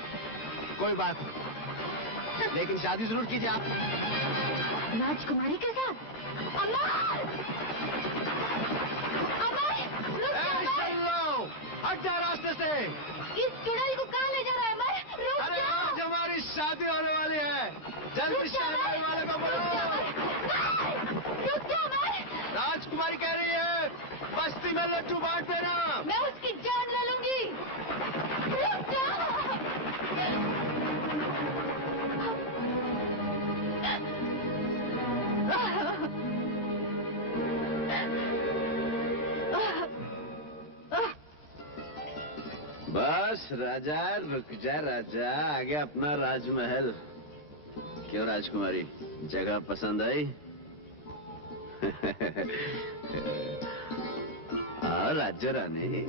कोई बात नहीं, लेकिन शादी जरूर कीजिए आप राजकुमारी के साथ। अमर! वाले को बोलो। राजकुमारी कह रही है बस्ती में लड्डू बांट देना। मैं उसकी जान ले लूंगी। रुक जाओ। बस राजा, रुक जा राजा, आगे अपना राजमहल। क्यों राजकुमारी, जगह पसंद आई? राज्य रानी।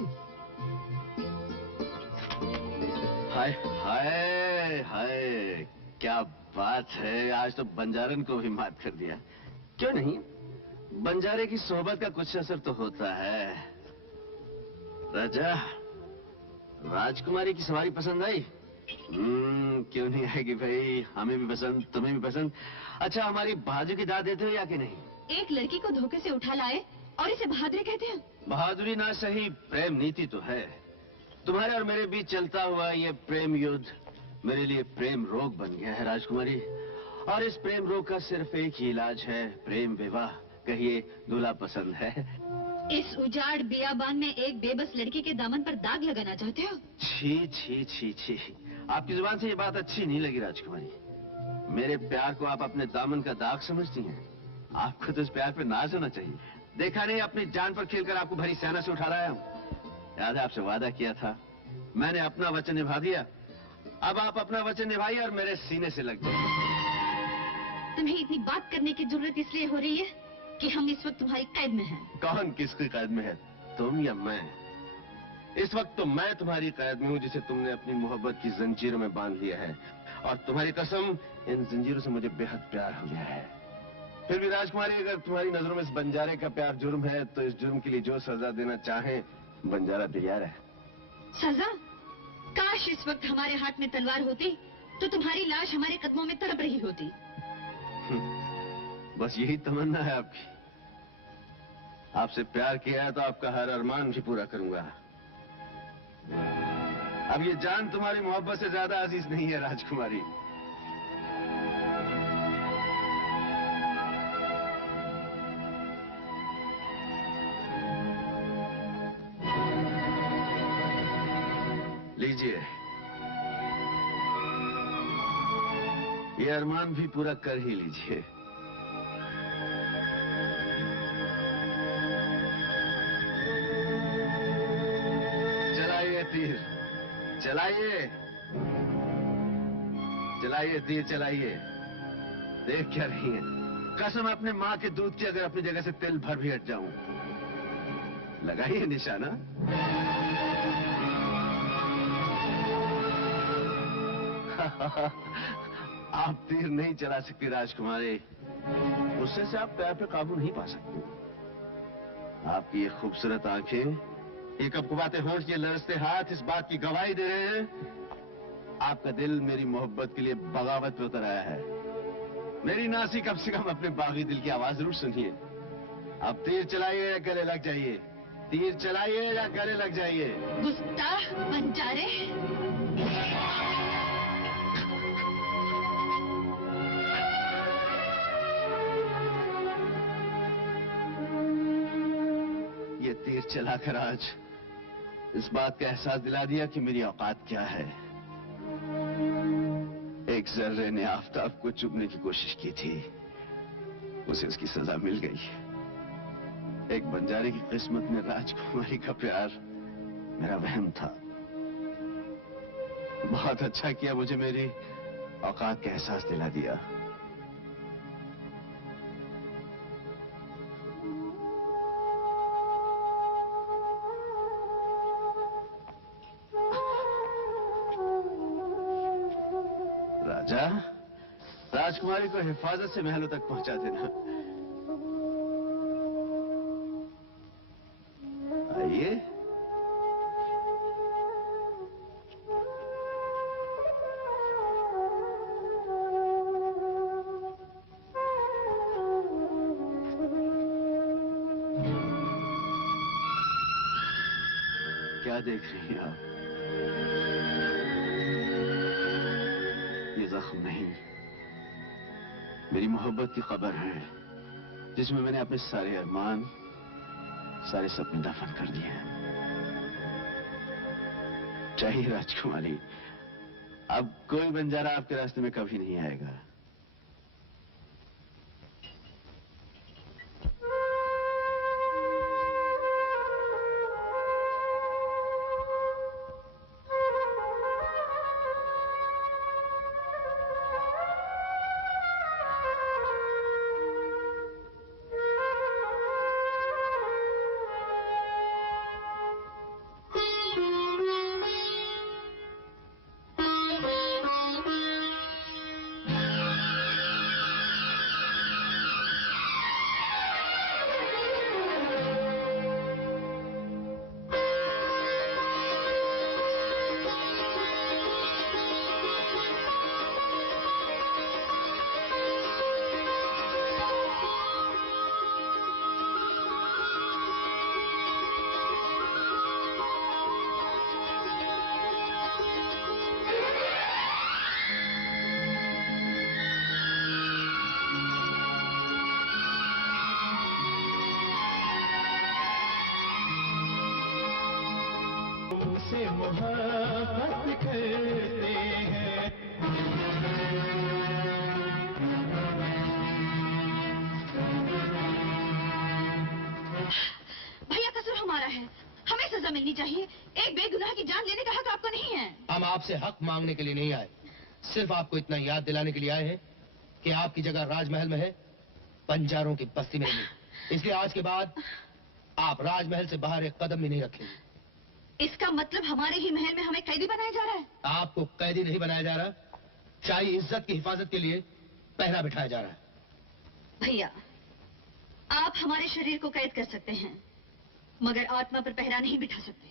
हाय हाय हाय, क्या बात है, आज तो बंजारन को भी मात कर दिया। क्यों नहीं, बंजारे की सोहबत का कुछ असर तो होता है। राजा, राजकुमारी की सवारी पसंद आई? क्यों नहीं आएगी भाई, हमें भी पसंद, तुम्हें भी पसंद। अच्छा, हमारी बहादुरी की दाद देते हो या कि नहीं? एक लड़की को धोखे से उठा लाए और इसे बहादुरी कहते हैं? बहादुरी ना सही, प्रेम नीति तो है। तुम्हारे और मेरे बीच चलता हुआ ये प्रेम युद्ध मेरे लिए प्रेम रोग बन गया है राजकुमारी। और इस प्रेम रोग का सिर्फ एक ही इलाज है, प्रेम विवाह। कहिए, दूल्हा पसंद है? इस उजाड़ बियाबान में एक बेबस लड़की के दामन पर दाग लगाना चाहते हो? छी छी छी छी, आपकी जुबान से ये बात अच्छी नहीं लगी राजकुमारी। मेरे प्यार को आप अपने दामन का दाग समझती हैं? आपको तो इस प्यार पे नाज होना चाहिए। देखा नहीं, अपनी जान पर खेलकर आपको भरी सेना से उठा लाया हूँ। याद है, आपसे वादा किया था, मैंने अपना वचन निभा दिया। अब आप अपना वचन निभाइए और मेरे सीने से लग जाइए। तुम्हें इतनी बात करने की जरूरत इसलिए हो रही है कि हम इस वक्त तुम्हारी कैद में हैं। कौन किसकी कैद में है, तुम या मैं? इस वक्त तो मैं तुम्हारी कैद में हूँ, जिसे तुमने अपनी मोहब्बत की जंजीरों में बांध लिया है। और तुम्हारी कसम, इन जंजीरों से मुझे बेहद प्यार हो गया है। फिर भी राजकुमारी, अगर तुम्हारी नजरों में इस बंजारे का प्यार जुर्म है, तो इस जुर्म के लिए जो सजा देना चाहे, बंजारा तैयार है। सजा? काश इस वक्त हमारे हाथ में तलवार होती तो तुम्हारी लाश हमारे कदमों में तड़प रही होती। बस यही तमन्ना है आपकी। आपसे प्यार किया है तो आपका हर अरमान भी पूरा करूंगा। अब ये जान तुम्हारी मोहब्बत से ज्यादा अजीज नहीं है राजकुमारी। लीजिए, ये अरमान भी पूरा कर ही लीजिए। चलाइए तीर, चलाइए, चलाइए तीर, चलाइए। देख क्या रही है? कसम अपने माँ के दूध की, अगर अपनी जगह से तिल भर भी हट जाऊं। लगाइए निशाना। आप तीर नहीं चला सकती राजकुमारी, गुस्से से आप पैर पे काबू नहीं पा सकती। आपकी ये खूबसूरत आंखें, ये कपकपाते होंठ, ये लरसते हाथ इस बात की गवाही दे रहे हैं, आपका दिल मेरी मोहब्बत के लिए बगावत पे उतर आया है। मेरी नासी, कम से कम अपने बागी दिल की आवाज जरूर सुनिए। आप तीर चलाइए या गले लग जाइए, तीर चलाइए या गले लग जाइए। गुस्ताख बंजारे। ये तीर चलाकर आज इस बात का एहसास दिला दिया कि मेरी औकात क्या है। एक जर्रे ने आफताब को चुभने की कोशिश की थी, उसे उसकी सजा मिल गई। एक बंजारे की किस्मत में राजकुमारी का प्यार मेरा वहम था। बहुत अच्छा किया, मुझे मेरी औकात का एहसास दिला दिया। राजा, राजकुमारी को हिफाजत से महलों तक पहुंचा देना। आइए। क्या देख रही हैं आप? ये जख्म नहीं, मेरी मोहब्बत की खबर है जिसमें मैंने अपने सारे अरमान, सारे सपने दफन कर दिए हैं। चाहिए राजकुमारी, अब कोई बंजारा आपके रास्ते में कभी नहीं आएगा। मिलनी चाहिए। एक बेगुनाह की जान लेने का हक आपको नहीं है। हम आपसे हक मांगने के लिए नहीं आए, सिर्फ आपको इतना याद दिलाने के लिए आए हैं कि आपकी जगह राजमहल में है, बंजारों की बस्ती में नहीं। इसलिए आज के बाद आप राजमहल से बाहर एक कदम भी नहीं रखेंगे। इसका मतलब हमारे ही महल में हमें कैदी बनाया जा रहा है? आपको कैदी नहीं बनाया जा रहा, शाही इज्जत की हिफाजत के लिए पहरा बिठाया जा रहा है। भैया, आप हमारे शरीर को कैद कर सकते हैं, मगर आत्मा पर पहरा नहीं बिठा सकते।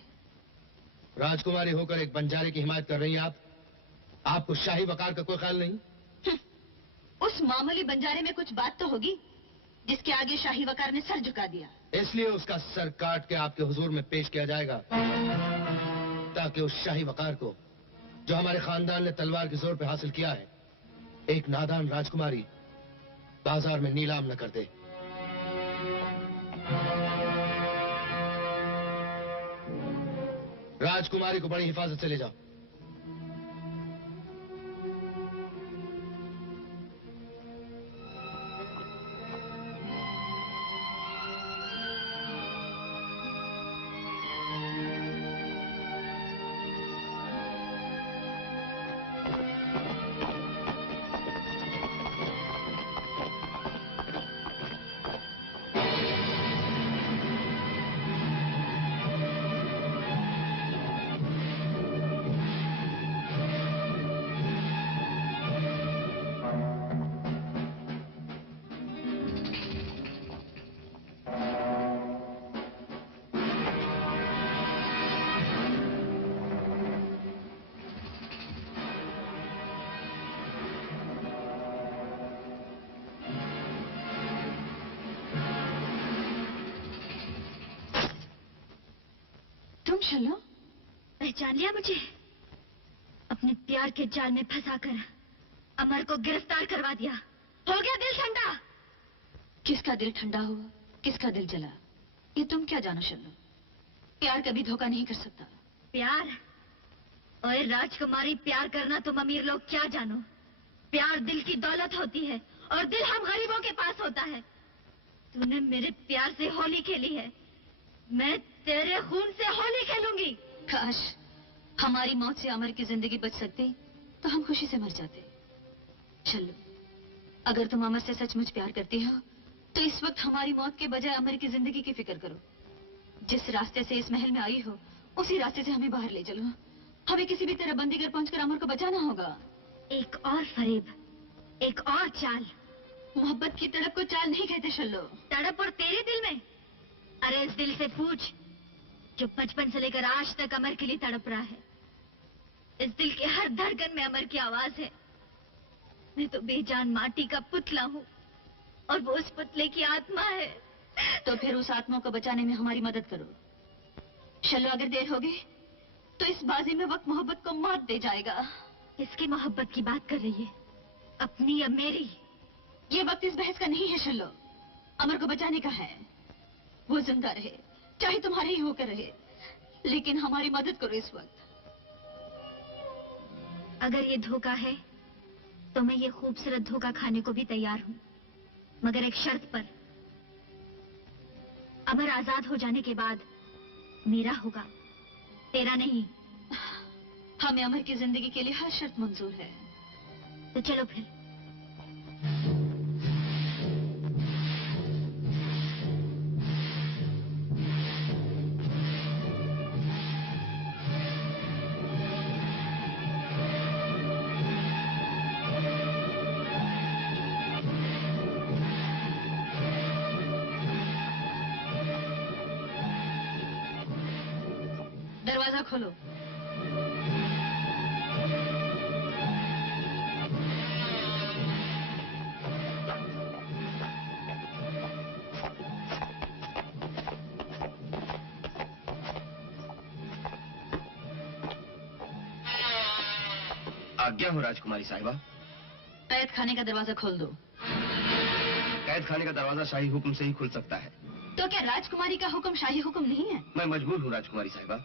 राजकुमारी होकर एक बंजारे की हिमायत कर रही हैं आप? आपको शाही वकार का कोई ख्याल नहीं? उस मामूली बंजारे में कुछ बात तो होगी जिसके आगे शाही वकार ने सर झुका दिया। इसलिए उसका सर काट के आपके हुजूर में पेश किया जाएगा, ताकि उस शाही वकार को, जो हमारे खानदान ने तलवार के जोर पे हासिल किया है, एक नादान राजकुमारी बाजार में नीलाम न कर दे। राजकुमारी को बड़ी हिफाजत से ले जाओ। शल्लो, पहचान लिया मुझे? अपने प्यार के जाल में फंसाकर अमर को गिरफ्तार करवा दिया। हो गया दिल ठंडा। किसका दिल ठंडा हुआ, किसका दिल जला, ये तुम क्या जानो शल्लो। प्यार कभी धोखा नहीं कर सकता। प्यार? ओए राजकुमारी, प्यार करना तुम अमीर लोग क्या जानो। प्यार दिल की दौलत होती है और दिल हम गरीबों के पास होता है। तूने मेरे प्यार से होली खेली है, मैं तेरे खून से होली खेलूंगी। काश हमारी मौत से अमर की जिंदगी बच सकती तो हम खुशी से मर जाते। चलो, अगर तुम अमर से सचमुच प्यार करती हो तो इस वक्त हमारी मौत के बजाय अमर की जिंदगी की फिक्र करो। जिस रास्ते से इस महल में आई हो उसी रास्ते से हमें बाहर ले चलो। हमें किसी भी तरह बंदीगढ़ पहुंचकर अमर को बचाना होगा। एक और फरेब, एक और चाल। मोहब्बत की तड़प को चाल नहीं कहते शल्लो। तड़प और तेरे दिल में? अरे इस दिल से पूछ जो बचपन से लेकर आज तक अमर के लिए तड़प रहा है। इस दिल के हर धड़कन में अमर की आवाज है। मैं तो बेजान माटी का पुतला हूँ और वो उस पुतले की आत्मा है। तो फिर उस आत्मा को बचाने में हमारी मदद करो शल्लो। अगर देर होगी तो इस बाजी में वक्त मोहब्बत को मात दे जाएगा। किसकी मोहब्बत की बात कर रही है, अपनी या मेरी? ये वक्त इस बहस का नहीं है शल्लो। अमर को बचाने का है। वो जिंदा रहे, चाहे तुम्हारे ही होकर रहे, लेकिन हमारी मदद करो इस वक्त। अगर ये धोखा है तो मैं ये खूबसूरत धोखा खाने को भी तैयार हूँ, मगर एक शर्त पर। अमर आजाद हो जाने के बाद मेरा होगा, तेरा नहीं। हमें अमर की जिंदगी के लिए हर शर्त मंजूर है। तो चलो फिर। दरवाजा खोलो। आज्ञा हो राजकुमारी साहिबा। कैद खाने का दरवाजा खोल दो। कैद खाने का दरवाजा शाही हुक्म से ही खुल सकता है। तो क्या राजकुमारी का हुक्म शाही हुक्म नहीं है? मैं मजबूर हूँ राजकुमारी साहिबा।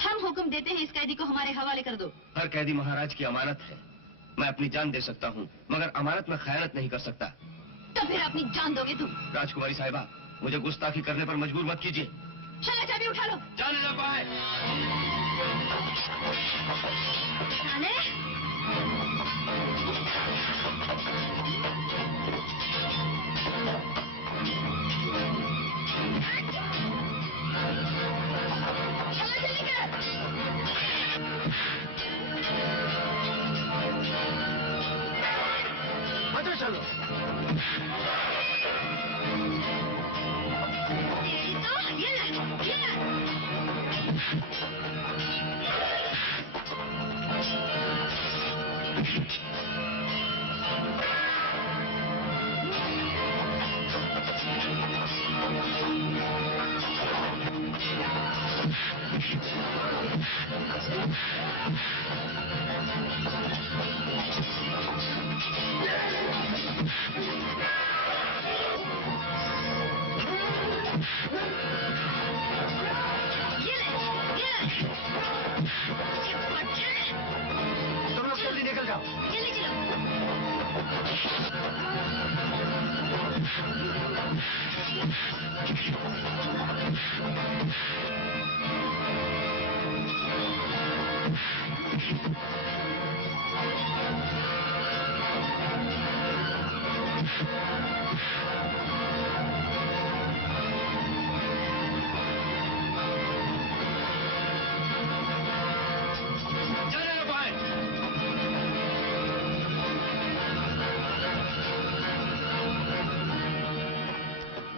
हम हुक्म देते हैं इस कैदी को हमारे हवाले कर दो। हर कैदी महाराज की अमानत है। मैं अपनी जान दे सकता हूँ, मगर अमानत में खयानत नहीं कर सकता। तो फिर अपनी जान दोगे तुम? राजकुमारी साहिबा, मुझे गुस्ताखी करने पर मजबूर मत कीजिए। चलो चाबी उठा लो। जाने ना पाए। चलो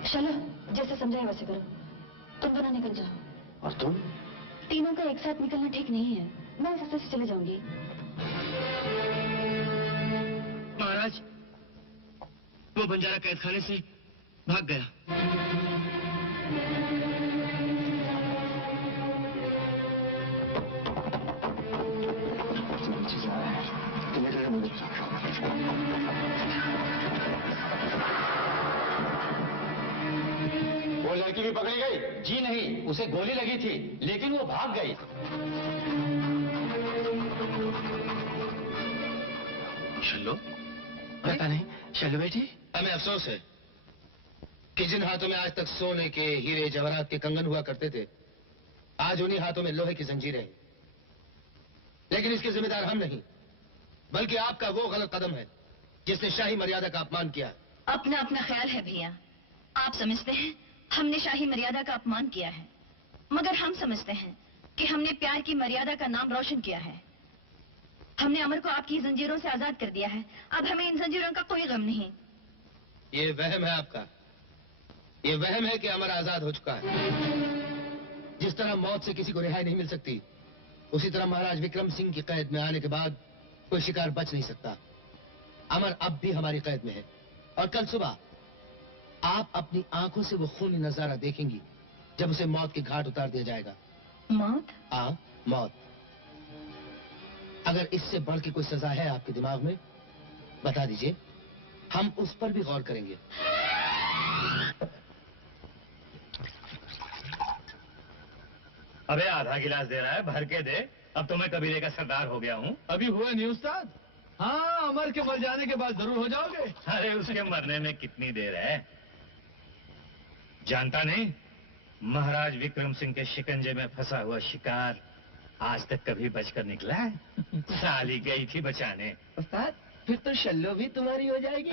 चलो जैसे समझाए वैसे करो। तुम दोनों निकल जाओ। और तुम? तीनों का एक साथ निकलना ठीक नहीं है। मैं इस रास्ते से चले जाऊंगी। महाराज, वो बंजारा कैद खाने से भाग गया। वो लड़की भी पकड़ी गई? जी नहीं, उसे गोली लगी थी, लेकिन वो भाग गई। शल्लो? पता नहीं। शल्लो बेटी? हमें अफसोस है कि जिन हाथों में आज तक सोने के, हीरे जवाहरात के कंगन हुआ करते थे, आज उन्हीं हाथों में लोहे की जंजीरें हैं। लेकिन इसके जिम्मेदार हम नहीं, बल्कि आपका वो गलत कदम है जिसने शाही मर्यादा का अपमान किया। अपना अपना ख्याल है भैया। आप समझते हैं हमने शाही मर्यादा का अपमान किया है, मगर हम समझते हैं कि हमने प्यार की मर्यादा का नाम रोशन किया है। हमने अमर को आपकी जंजीरों से आजाद कर दिया है। अब हमें इन जंजीरों का कोई गम नहीं। ये वहम है आपका। ये वहम है कि अमर आजाद हो चुका है। जिस तरह मौत से किसी को रिहाई नहीं मिल सकती, उसी तरह महाराज विक्रम सिंह की कैद में आने के बाद कोई शिकार बच नहीं सकता। अमर अब भी हमारी कैद में है और कल सुबह आप अपनी आंखों से वो खूनी नजारा देखेंगी जब उसे मौत के घाट उतार दिया जाएगा। मौत? हाँ, मौत। अगर इससे बढ़ के कोई सजा है आपके दिमाग में, बता दीजिए। हम उस पर भी गौर करेंगे। अबे आधा गिलास दे रहा है, भर के दे। अब तो मैं कबीले का सरदार हो गया हूँ। अभी हुए नहीं उस्ताद? हाँ, अमर के मर जाने के बाद जरूर हो जाओगे। अरे उसके मरने में कितनी देर है, जानता नहीं? महाराज विक्रम सिंह के शिकंजे में फंसा हुआ शिकार आज तक कभी बचकर निकला है? साली गई थी बचाने। उस्ताद, फिर तो शल्लो भी तुम्हारी हो जाएगी।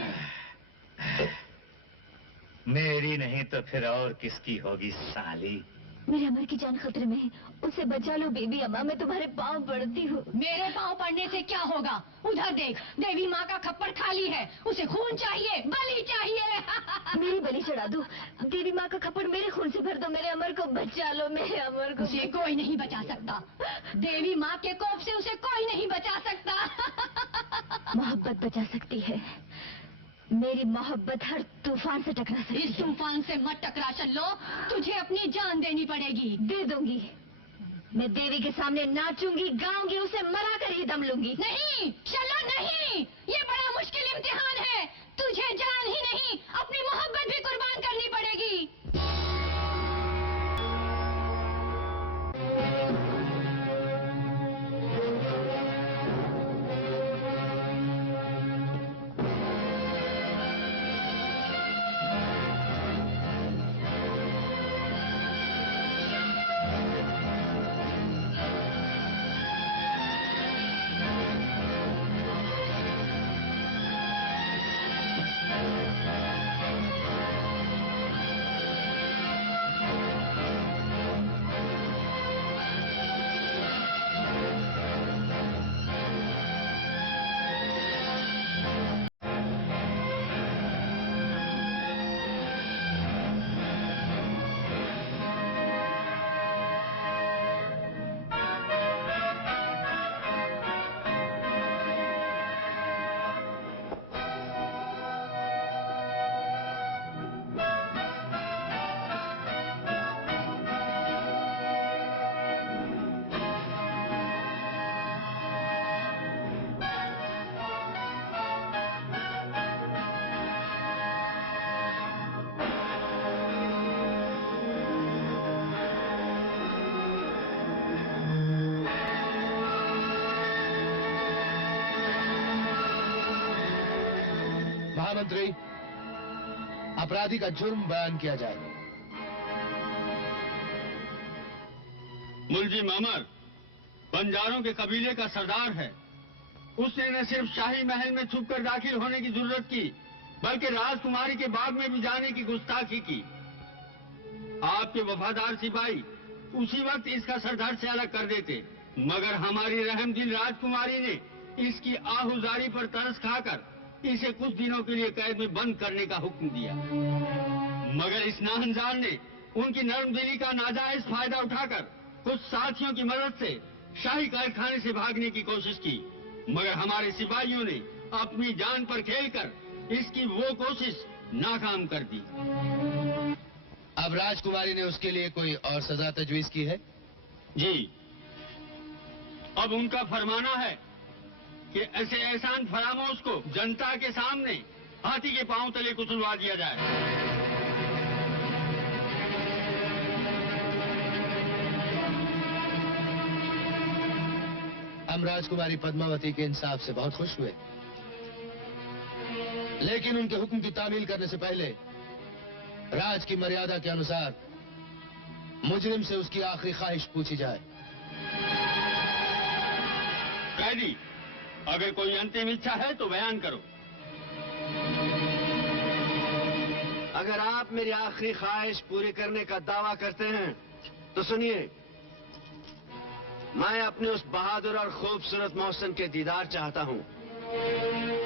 मेरी नहीं तो फिर और किसकी होगी साली। मेरे अमर की जान खतरे में है, उसे बचा लो बेबी अम्मा, मैं तुम्हारे पाँव पड़ती हूँ। मेरे पाँव पड़ने से क्या होगा? उधर देख, देवी माँ का खप्पड़ खाली है, उसे खून चाहिए, बलि चाहिए। मेरी बलि चढ़ा दो, देवी माँ का खप्पड़ मेरे खून से भर दो, मेरे अमर को बचा लो, मेरे अमर को। उसे कोई नहीं बचा सकता, देवी माँ के कोप से उसे कोई नहीं बचा सकता। मोहब्बत बचा सकती है, मेरी मोहब्बत हर तूफान से टकरा सकती है। इस तूफान से मत टकरा चलो, तुझे अपनी जान देनी पड़ेगी। दे दूंगी, मैं देवी के सामने नाचूंगी, गाऊंगी, उसे मरा कर ही दम लूंगी। नहीं चलो नहीं, ये बड़ा मुश्किल इम्तिहान है, तुझे जान ही नहीं अपनी मोहब्बत भी कुर्बान करनी पड़ेगी। महामंत्री, अपराधी का जुर्म बयान किया जाए। मुलजिम अमर बंजारों के कबीले का सरदार है। उसने न सिर्फ शाही महल में छुपकर दाखिल होने की जरूरत की, बल्कि राजकुमारी के बाग में भी जाने की गुस्ताखी की। आपके वफादार सिपाही उसी वक्त इसका सरदार से अलग कर देते, मगर हमारी रहमदिल राजकुमारी ने इसकी आहुजारी पर तरस खाकर इसे कुछ दिनों के लिए कैद में बंद करने का हुक्म दिया। मगर इस नाहंजार ने उनकी नर्म दिली का नाजायज फायदा उठाकर कुछ साथियों की मदद से शाही कारखाने से भागने की कोशिश की, मगर हमारे सिपाहियों ने अपनी जान पर खेलकर इसकी वो कोशिश नाकाम कर दी। अब राजकुमारी ने उसके लिए कोई और सजा तजवीज की है? जी, अब उनका फरमाना है कि ऐसे एहसान फरामोश को जनता के सामने हाथी के पांव तले कुचलवा दिया जाए। हम राजकुमारी पद्मावती के इंसाफ से बहुत खुश हुए, लेकिन उनके हुक्म की तामील करने से पहले राज की मर्यादा के अनुसार मुजरिम से उसकी आखिरी ख्वाहिश पूछी जाए। कैदी, अगर कोई अंतिम इच्छा है तो बयान करो। अगर आप मेरी आखिरी ख्वाहिश पूरी करने का दावा करते हैं तो सुनिए, मैं अपने उस बहादुर और खूबसूरत मोहसिन के दीदार चाहता हूं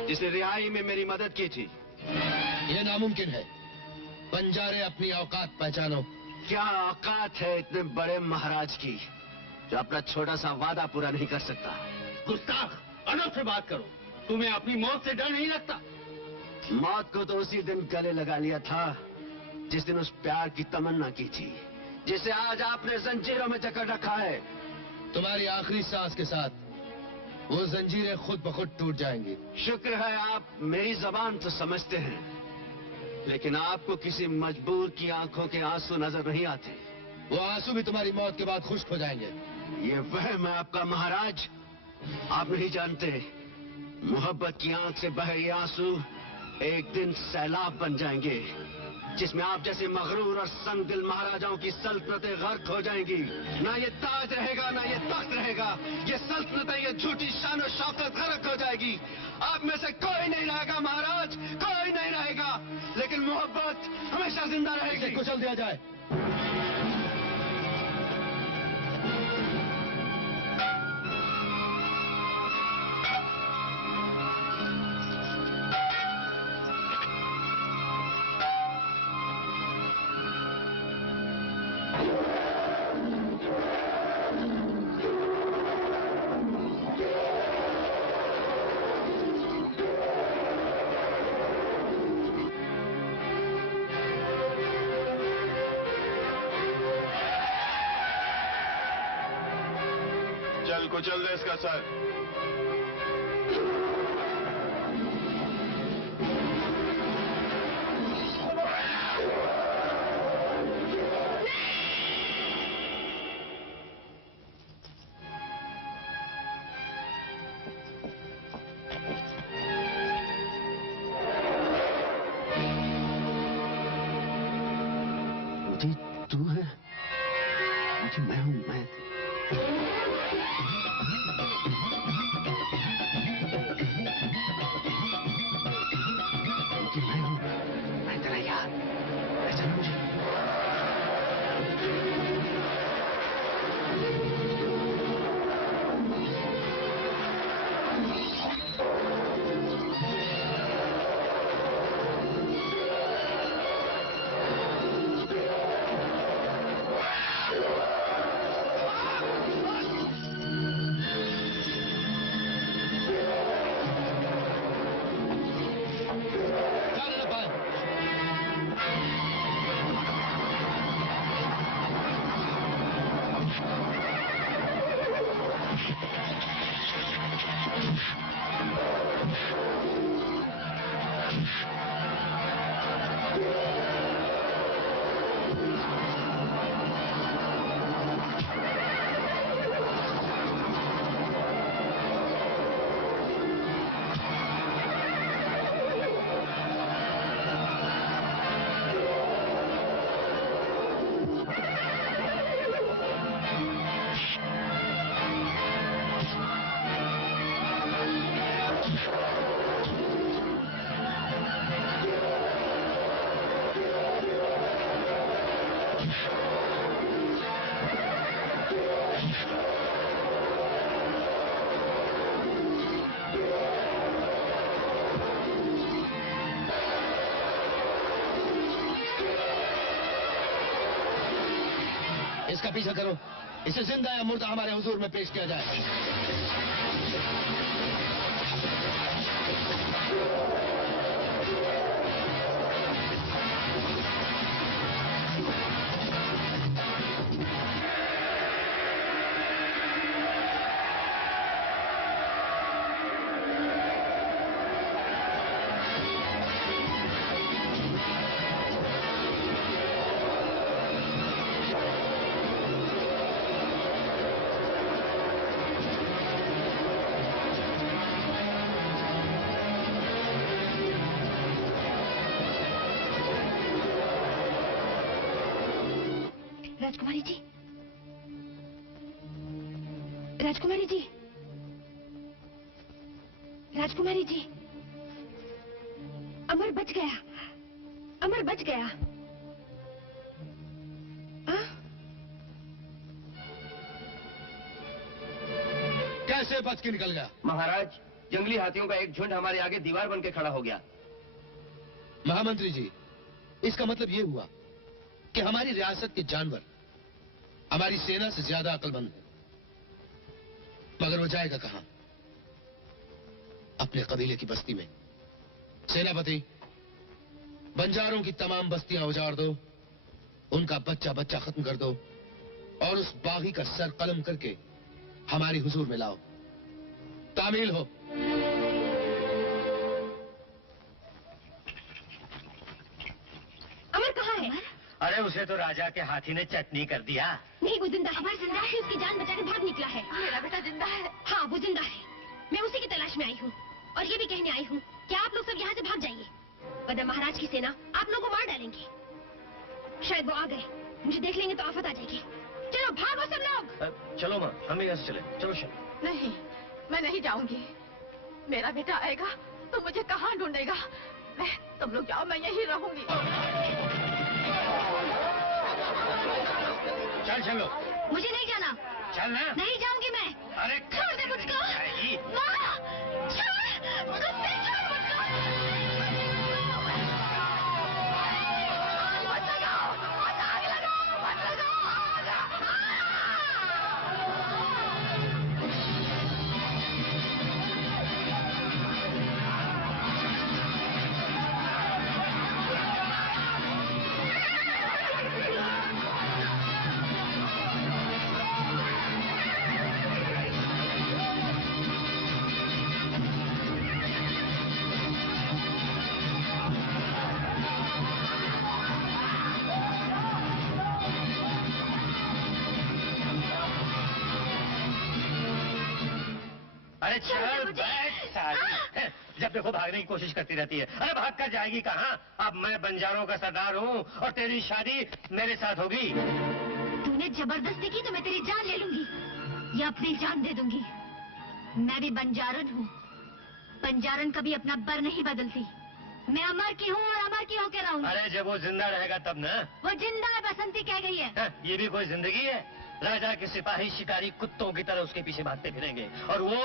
जिसने रिहाई में मेरी मदद की थी। यह नामुमकिन है। बंजारे, अपनी औकात पहचानो। क्या औकात है इतने बड़े महाराज की जो अपना छोटा सा वादा पूरा नहीं कर सकता? गुस्ताख, अदब से बात करो। तुम्हें अपनी मौत से डर नहीं लगता? मौत को तो उसी दिन गले लगा लिया था जिस दिन उस प्यार की तमन्ना की थी, जिसे आज आपने जंजीरों में जकड़ रखा है। तुम्हारी आखिरी सांस के साथ वो जंजीरें खुद ब खुद टूट जाएंगी। शुक्र है आप मेरी जबान तो समझते हैं, लेकिन आपको किसी मजबूर की आंखों के आंसू नजर नहीं आते। वो आंसू भी तुम्हारी मौत के बाद खुश्क हो जाएंगे। ये वहम है आपका महाराज। आप नहीं जानते, मोहब्बत की आंख से बहे ये आंसू एक दिन सैलाब बन जाएंगे, जिसमें आप जैसे मगरूर और संग दिल महाराजाओं की सल्तनतें गर्क हो जाएंगी। ना ये ताज रहेगा, ना ये तख्त रहेगा, ये सल्तनतें, ये झूठी शान और शौकत गर्क हो जाएगी। आप में से कोई नहीं रहेगा महाराज, कोई नहीं रहेगा, लेकिन मोहब्बत हमेशा जिंदा रहेगी। कुचल दिया जाए। कुचल दे इसका सर। मोदी तू है? मोदी मैं हूं, मैं। मैं तेरा यार, पहचाना मुझे? इसका पीछा करो, इसे जिंदा या मुर्दा हमारे हुजूर में पेश किया जाए। राजकुमारी जी, राजकुमारी जी, राजकुमारी जी, अमर बच गया, अमर बच गया। कैसे बच के निकल गया? महाराज, जंगली हाथियों का एक झुंड हमारे आगे दीवार बन के खड़ा हो गया। महामंत्री जी, इसका मतलब ये हुआ कि हमारी रियासत के जानवर हमारी सेना से ज्यादा अक्लमंद है। मगर वो जाएगा कहां? अपने कबीले की बस्ती में। सेनापति, बंजारों की तमाम बस्तियां उजाड़ दो, उनका बच्चा बच्चा खत्म कर दो और उस बागी का सर कलम करके हमारी हुजूर में लाओ, शामिल हो। अमर कहाँ है? अरे उसे तो राजा के हाथी ने चटनी कर दिया। नहीं, वो जिंदा है। अमर जिंदा है, उसकी जान बचा के भाग निकला है। मेरा बेटा जिंदा है। हाँ, वो जिंदा है। मैं उसी की तलाश में आई हूँ और ये भी कहने आई हूँ कि आप लोग सब यहाँ से भाग जाइए, वरना महाराज की सेना आप लोगों को मार डालेंगी। शायद वो आ गए, मुझे देख लेंगे तो आफत आ जाएगी। चलो भागो सब लोग। चलो माँ, हम यहाँ से चले। चलो चलो। नहीं, मैं नहीं जाऊंगी। मेरा बेटा आएगा तो मुझे कहाँ ढूंढेगा? तुम लोग जाओ, मैं यहीं रहूंगी। चल चलो। मुझे नहीं जाना। चल ना। नहीं जाऊंगी मैं। अरे छोड़ दे मुझको। माँ, छोड़, कुत्ते छोड़ मुझको। मत लगाओ, मत आग लगाओ, मत लगाओ। अरे चल बैठ साली। जब देखो भागने की कोशिश करती रहती है। अरे भाग कर जाएगी कहाँ? अब मैं बंजारों का सरदार हूँ और तेरी शादी मेरे साथ होगी। तूने जबरदस्ती की तो मैं तेरी जान ले लूंगी या अपनी जान दे दूंगी। मैं भी बंजारन हूँ। बंजारन कभी अपना बर नहीं बदलती। मैं अमर की हूँ और अमर की होकर रहूंगी। अरे जब वो जिंदा रहेगा तब ना। वो जिंदा है, बसंती कह गई है। ये भी कोई जिंदगी है? राजा के सिपाही शिकारी कुत्तों की तरह उसके पीछे भागते फिरेंगे और वो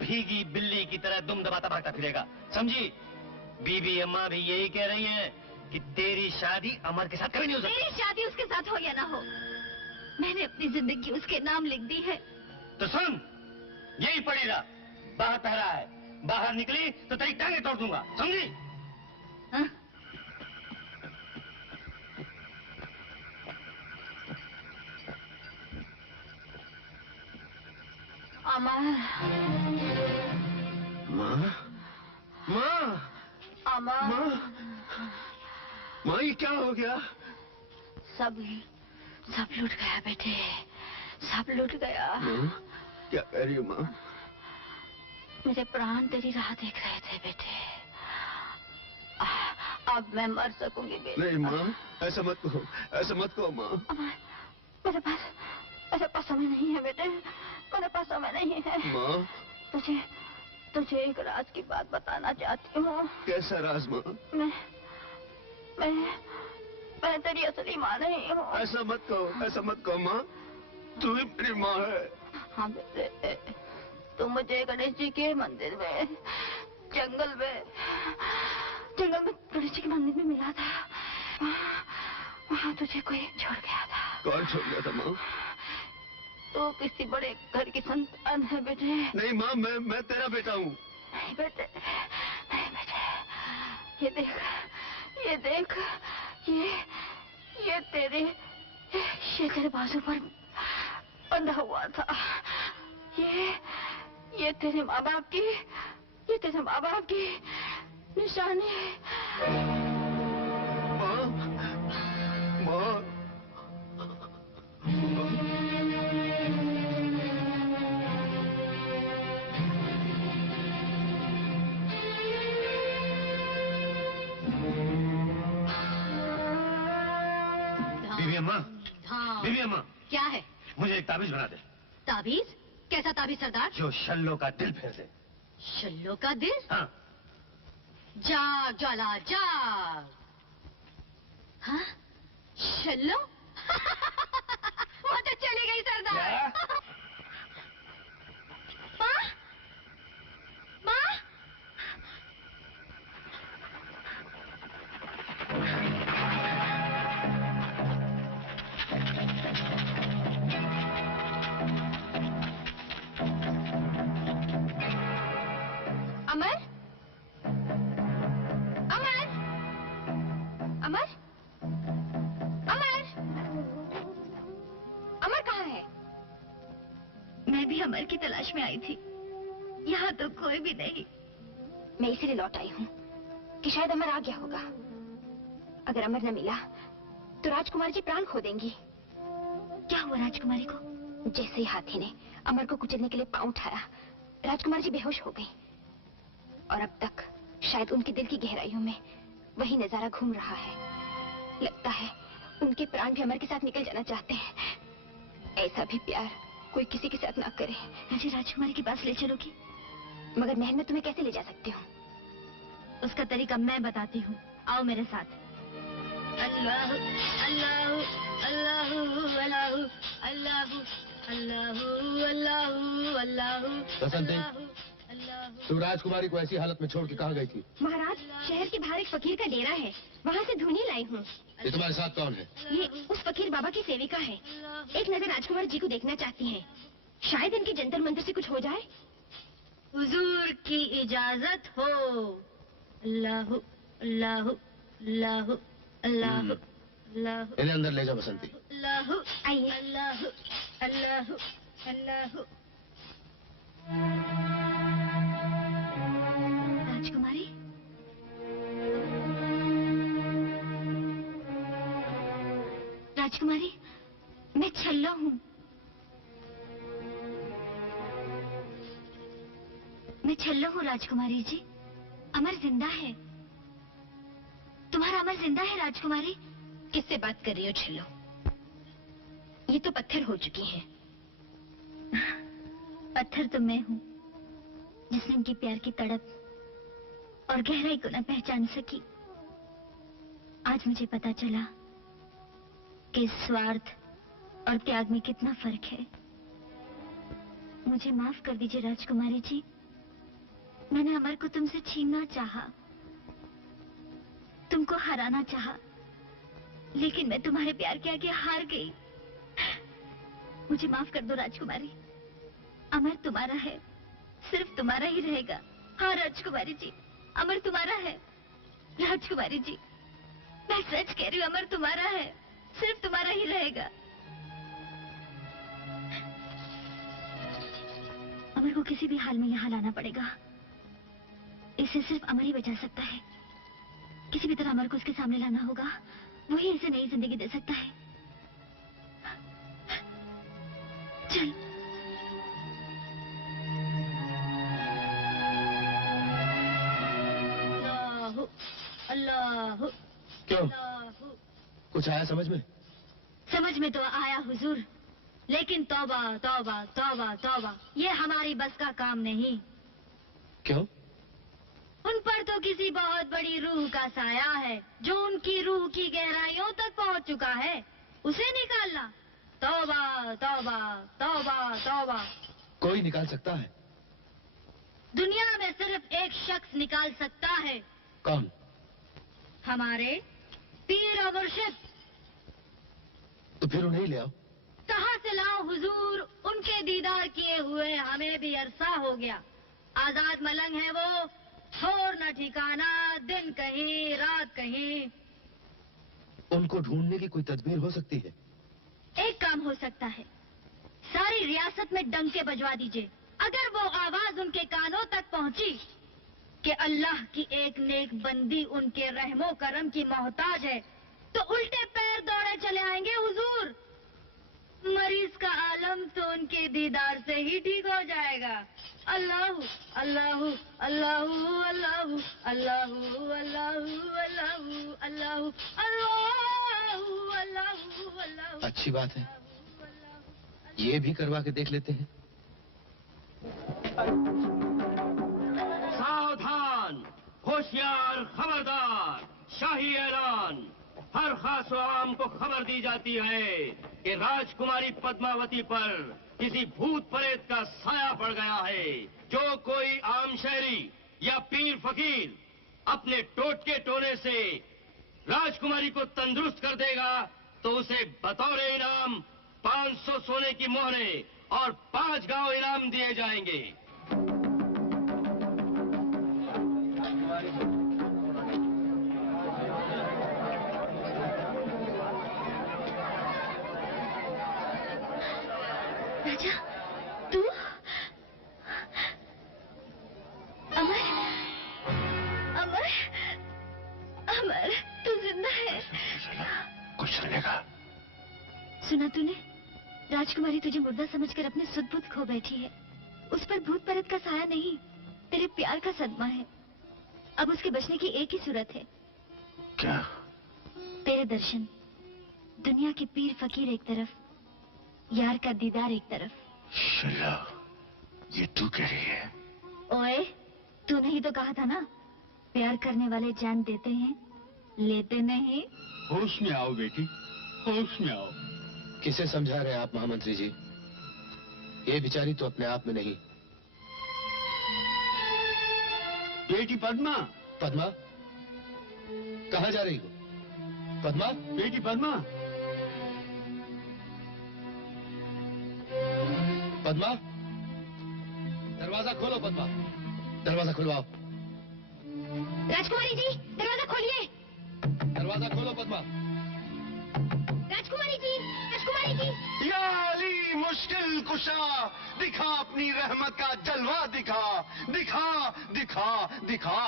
भीगी बिल्ली की तरह दुम दबाता भागता फिरेगा। समझी? बीबी अम्मा भी यही कह रही हैं कि तेरी शादी अमर के साथ कभी नहीं हो सकती। मेरी शादी उसके साथ हो या ना हो, मैंने अपनी जिंदगी उसके नाम लिख दी है। तो सुन, यही पड़ेगा। बाहर पहरा है, बाहर निकली तो तेरी टांगे तोड़ दूंगा। समझी? हाँ? अमर। माँ, माँ, अमर। माँ, माँ ये क्या हो गया? सब लूट गया बेटे, सब लूट गया। माँ, क्या कह रही हो माँ? मेरे प्राण तेरी राह देख रहे थे बेटे। अब मैं मर सकूंगी बेटे। नहीं माँ, ऐसा मत कहो, ऐसा मत कहो माँ। मेरे पास समय नहीं है बेटे, मेरे पास समय नहीं है। माँ, तुझे एक राज की बात बताना चाहती हूँ। कैसा राज माँ? मैं तेरी असली माँ नहीं हूँ। ऐसा मत कहो माँ, तू ही मेरी माँ है। हाँ बेटे, तू मुझे गणेश जी के मंदिर में जंगल में गणेश जी के मंदिर में मिला था। वहाँ तुझे कोई छोड़ गया था। कौन छोड़ गया था माँ? तो किसी बड़े घर की संतान है बेटे। नहीं माँ, मैं तेरा बेटा हूँ। नहीं बेटे, नहीं बेटे, ये देख, ये तेरे बाजू पर बंधा हुआ था। ये तेरे माँ बाप की निशानी है। माँ, माँ, बीबी अम्मा, क्या है? मुझे एक ताबीज बना दे। ताबीज? कैसा ताबीज सरदार? जो शल्लो का दिल फेर दे। शल्लो का दिल? हाँ। जाग ज्वाला जाग। हाँ? शल्लो? वो तो चली गई सरदार। माँ? माँ? अमर? अमर? अमर? अमर? अमर कहाँ है? मैं भी अमर की तलाश में आई थी। यहाँ तो कोई भी नहीं। मैं इसीलिए लौट आई हूँ कि शायद अमर आ गया होगा। अगर अमर न मिला तो राजकुमारी जी प्राण खो देंगी। क्या हुआ राजकुमारी को? जैसे ही हाथी ने अमर को कुचलने के लिए पांव उठाया, राजकुमारी जी बेहोश हो गई। और अब तक शायद उनके दिल की गहराइयों में वही नजारा घूम रहा है। लगता है उनके प्राण भी अमर के साथ निकल जाना चाहते हैं। ऐसा भी प्यार कोई किसी के साथ ना करे। मुझे राजकुमारी के पास ले चलोगी? मगर महल में तुम्हें कैसे ले जा सकती हूँ? उसका तरीका मैं बताती हूँ, आओ मेरे साथ। अल्लाह अल्लाह अल्लाह अल्लाह अल्लाह अल्लाह अल्लाह अल्लाह। बसंती, तू राजकुमारी को ऐसी हालत में छोड़ के कहाँ गई थी? महाराज, शहर के बाहर एक फकीर का डेरा है, वहाँ से धुनी लाई हूँ। ये तुम्हारे साथ कौन है? ये उस फकीर बाबा की सेविका है। एक नजर राजकुमार जी को देखना चाहती हैं। शायद इनके जंतर मंतर से कुछ हो जाए। हुजूर की इजाजत हो। अल्लाह अल्लाह अल्लाह अल्लाह अल्लाह। इन्हें अंदर ले जा बसंती। अल्लाह आइए। अल्लाह अल्लाह अल्लाह। राजकुमारी, राजकुमारी, मैं छल्लो हूँ। मैं छल्लो हूँ राजकुमारी जी। अमर जिंदा है। तुम्हारा अमर जिंदा है राजकुमारी। किससे बात कर रही हो छल्लो? ये तो पत्थर हो चुकी हैं। पत्थर तो मैं हूँ जिसने उनकी प्यार की तड़प और गहराई को न पहचान सकी। आज मुझे पता चला कि स्वार्थ और त्याग में कितना फर्क है। मुझे माफ कर दीजिए राजकुमारी जी। मैंने अमर को तुमसे छीनना चाहा, तुमको हराना चाहा, लेकिन मैं तुम्हारे प्यार के आगे हार गई। मुझे माफ कर दो राजकुमारी। अमर तुम्हारा है, सिर्फ तुम्हारा ही रहेगा। हाँ राजकुमारी जी, अमर तुम्हारा है। राजकुमारी जी, मैं सच कह रही हूँ, अमर तुम्हारा है, सिर्फ तुम्हारा ही रहेगा। अमर को किसी भी हाल में यहाँ लाना पड़ेगा। इसे सिर्फ अमर ही बचा सकता है। किसी भी तरह अमर को उसके सामने लाना होगा। वही इसे नई जिंदगी दे सकता है। चल। अल्लाह। क्यों? कुछ आया समझ में? समझ में तो आया हुजूर, लेकिन तौबा तौबा तौबा तौबा, ये हमारी बस का काम नहीं। क्यों? उन पर तो किसी बहुत बड़ी रूह का साया है, जो उनकी रूह की गहराइयों तक पहुंच चुका है। उसे निकालना, तौबा तौबा तौबा तौबा। कोई निकाल सकता है? दुनिया में सिर्फ एक शख्स निकाल सकता है। कौन? हमारे पीर और मुर्शिद। तो फिर उन्हें ले आओ। कहाँ से लाओ हुजूर? उनके दीदार किए हुए हमें भी अरसा हो गया। आजाद मलंग है वो, छोर न ठिकाना, दिन कहीं रात कहीं। उनको ढूंढने की कोई तदबीर हो सकती है? एक काम हो सकता है, सारी रियासत में डंके बजवा दीजिए। अगर वो आवाज उनके कानों तक पहुंची कि अल्लाह की एक नेक बंदी उनके रहमो करम की मोहताज है, तो उल्टे पैर दौड़े चले आएंगे हुजूर। मरीज का आलम तो उनके दीदार से ही ठीक हो जाएगा। अल्लाह अल्लाह अल्लाह अल्लाह अल्लाह अल्लाह अल्लाह अल्लाह अल्लाह अल्लाह। अच्छी बात है, ये भी करवा के देख लेते हैं। सावधान, होशियार, खबरदार। शाही ऐलान, हर खास व आम को खबर दी जाती है कि राजकुमारी पद्मावती पर किसी भूत प्रेत का साया पड़ गया है। जो कोई आम शहरी या पीर फकीर अपने टोटके टोने से राजकुमारी को तंदुरुस्त कर देगा, तो उसे बतौर इनाम 500 सोने की मोहरें और 5 गांव इनाम दिए जाएंगे। राजा, तू? राजकुमारी तुझे मुर्दा समझकर अपने सुध बुध खो बैठी है। उस पर भूत परत का साया नहीं, तेरे प्यार का सदमा है। अब उसके बचने की एक ही सूरत है। क्या? तेरे दर्शन। दुनिया के पीर फकीर एक तरफ, यार का दीदार एक तरफ। शिला, ये तू कह रही है? ओए, तूने ही तो कहा था ना, प्यार करने वाले जान देते हैं, लेते नहीं। होश में आओ बेटी, होश में आओ। किसे समझा रहे हैं आप महामंत्री जी? ये बेचारी तो अपने आप में नहीं। बेटी पद्मा। पद्मा? कहाँ जा रही हो? पद्मा? बेटी पद्मा। पद्मा, दरवाजा खोलो। पद्मा, दरवाजा खुलवाओ। राजकुमारी जी, दरवाजा खोलिए। दरवाजा खोलो पद्मा। राजकुमारी जी, राजकुमारी जी। या अली मुश्किल कुशा, दिखा अपनी रहमत का जलवा, दिखा दिखा दिखा दिखा।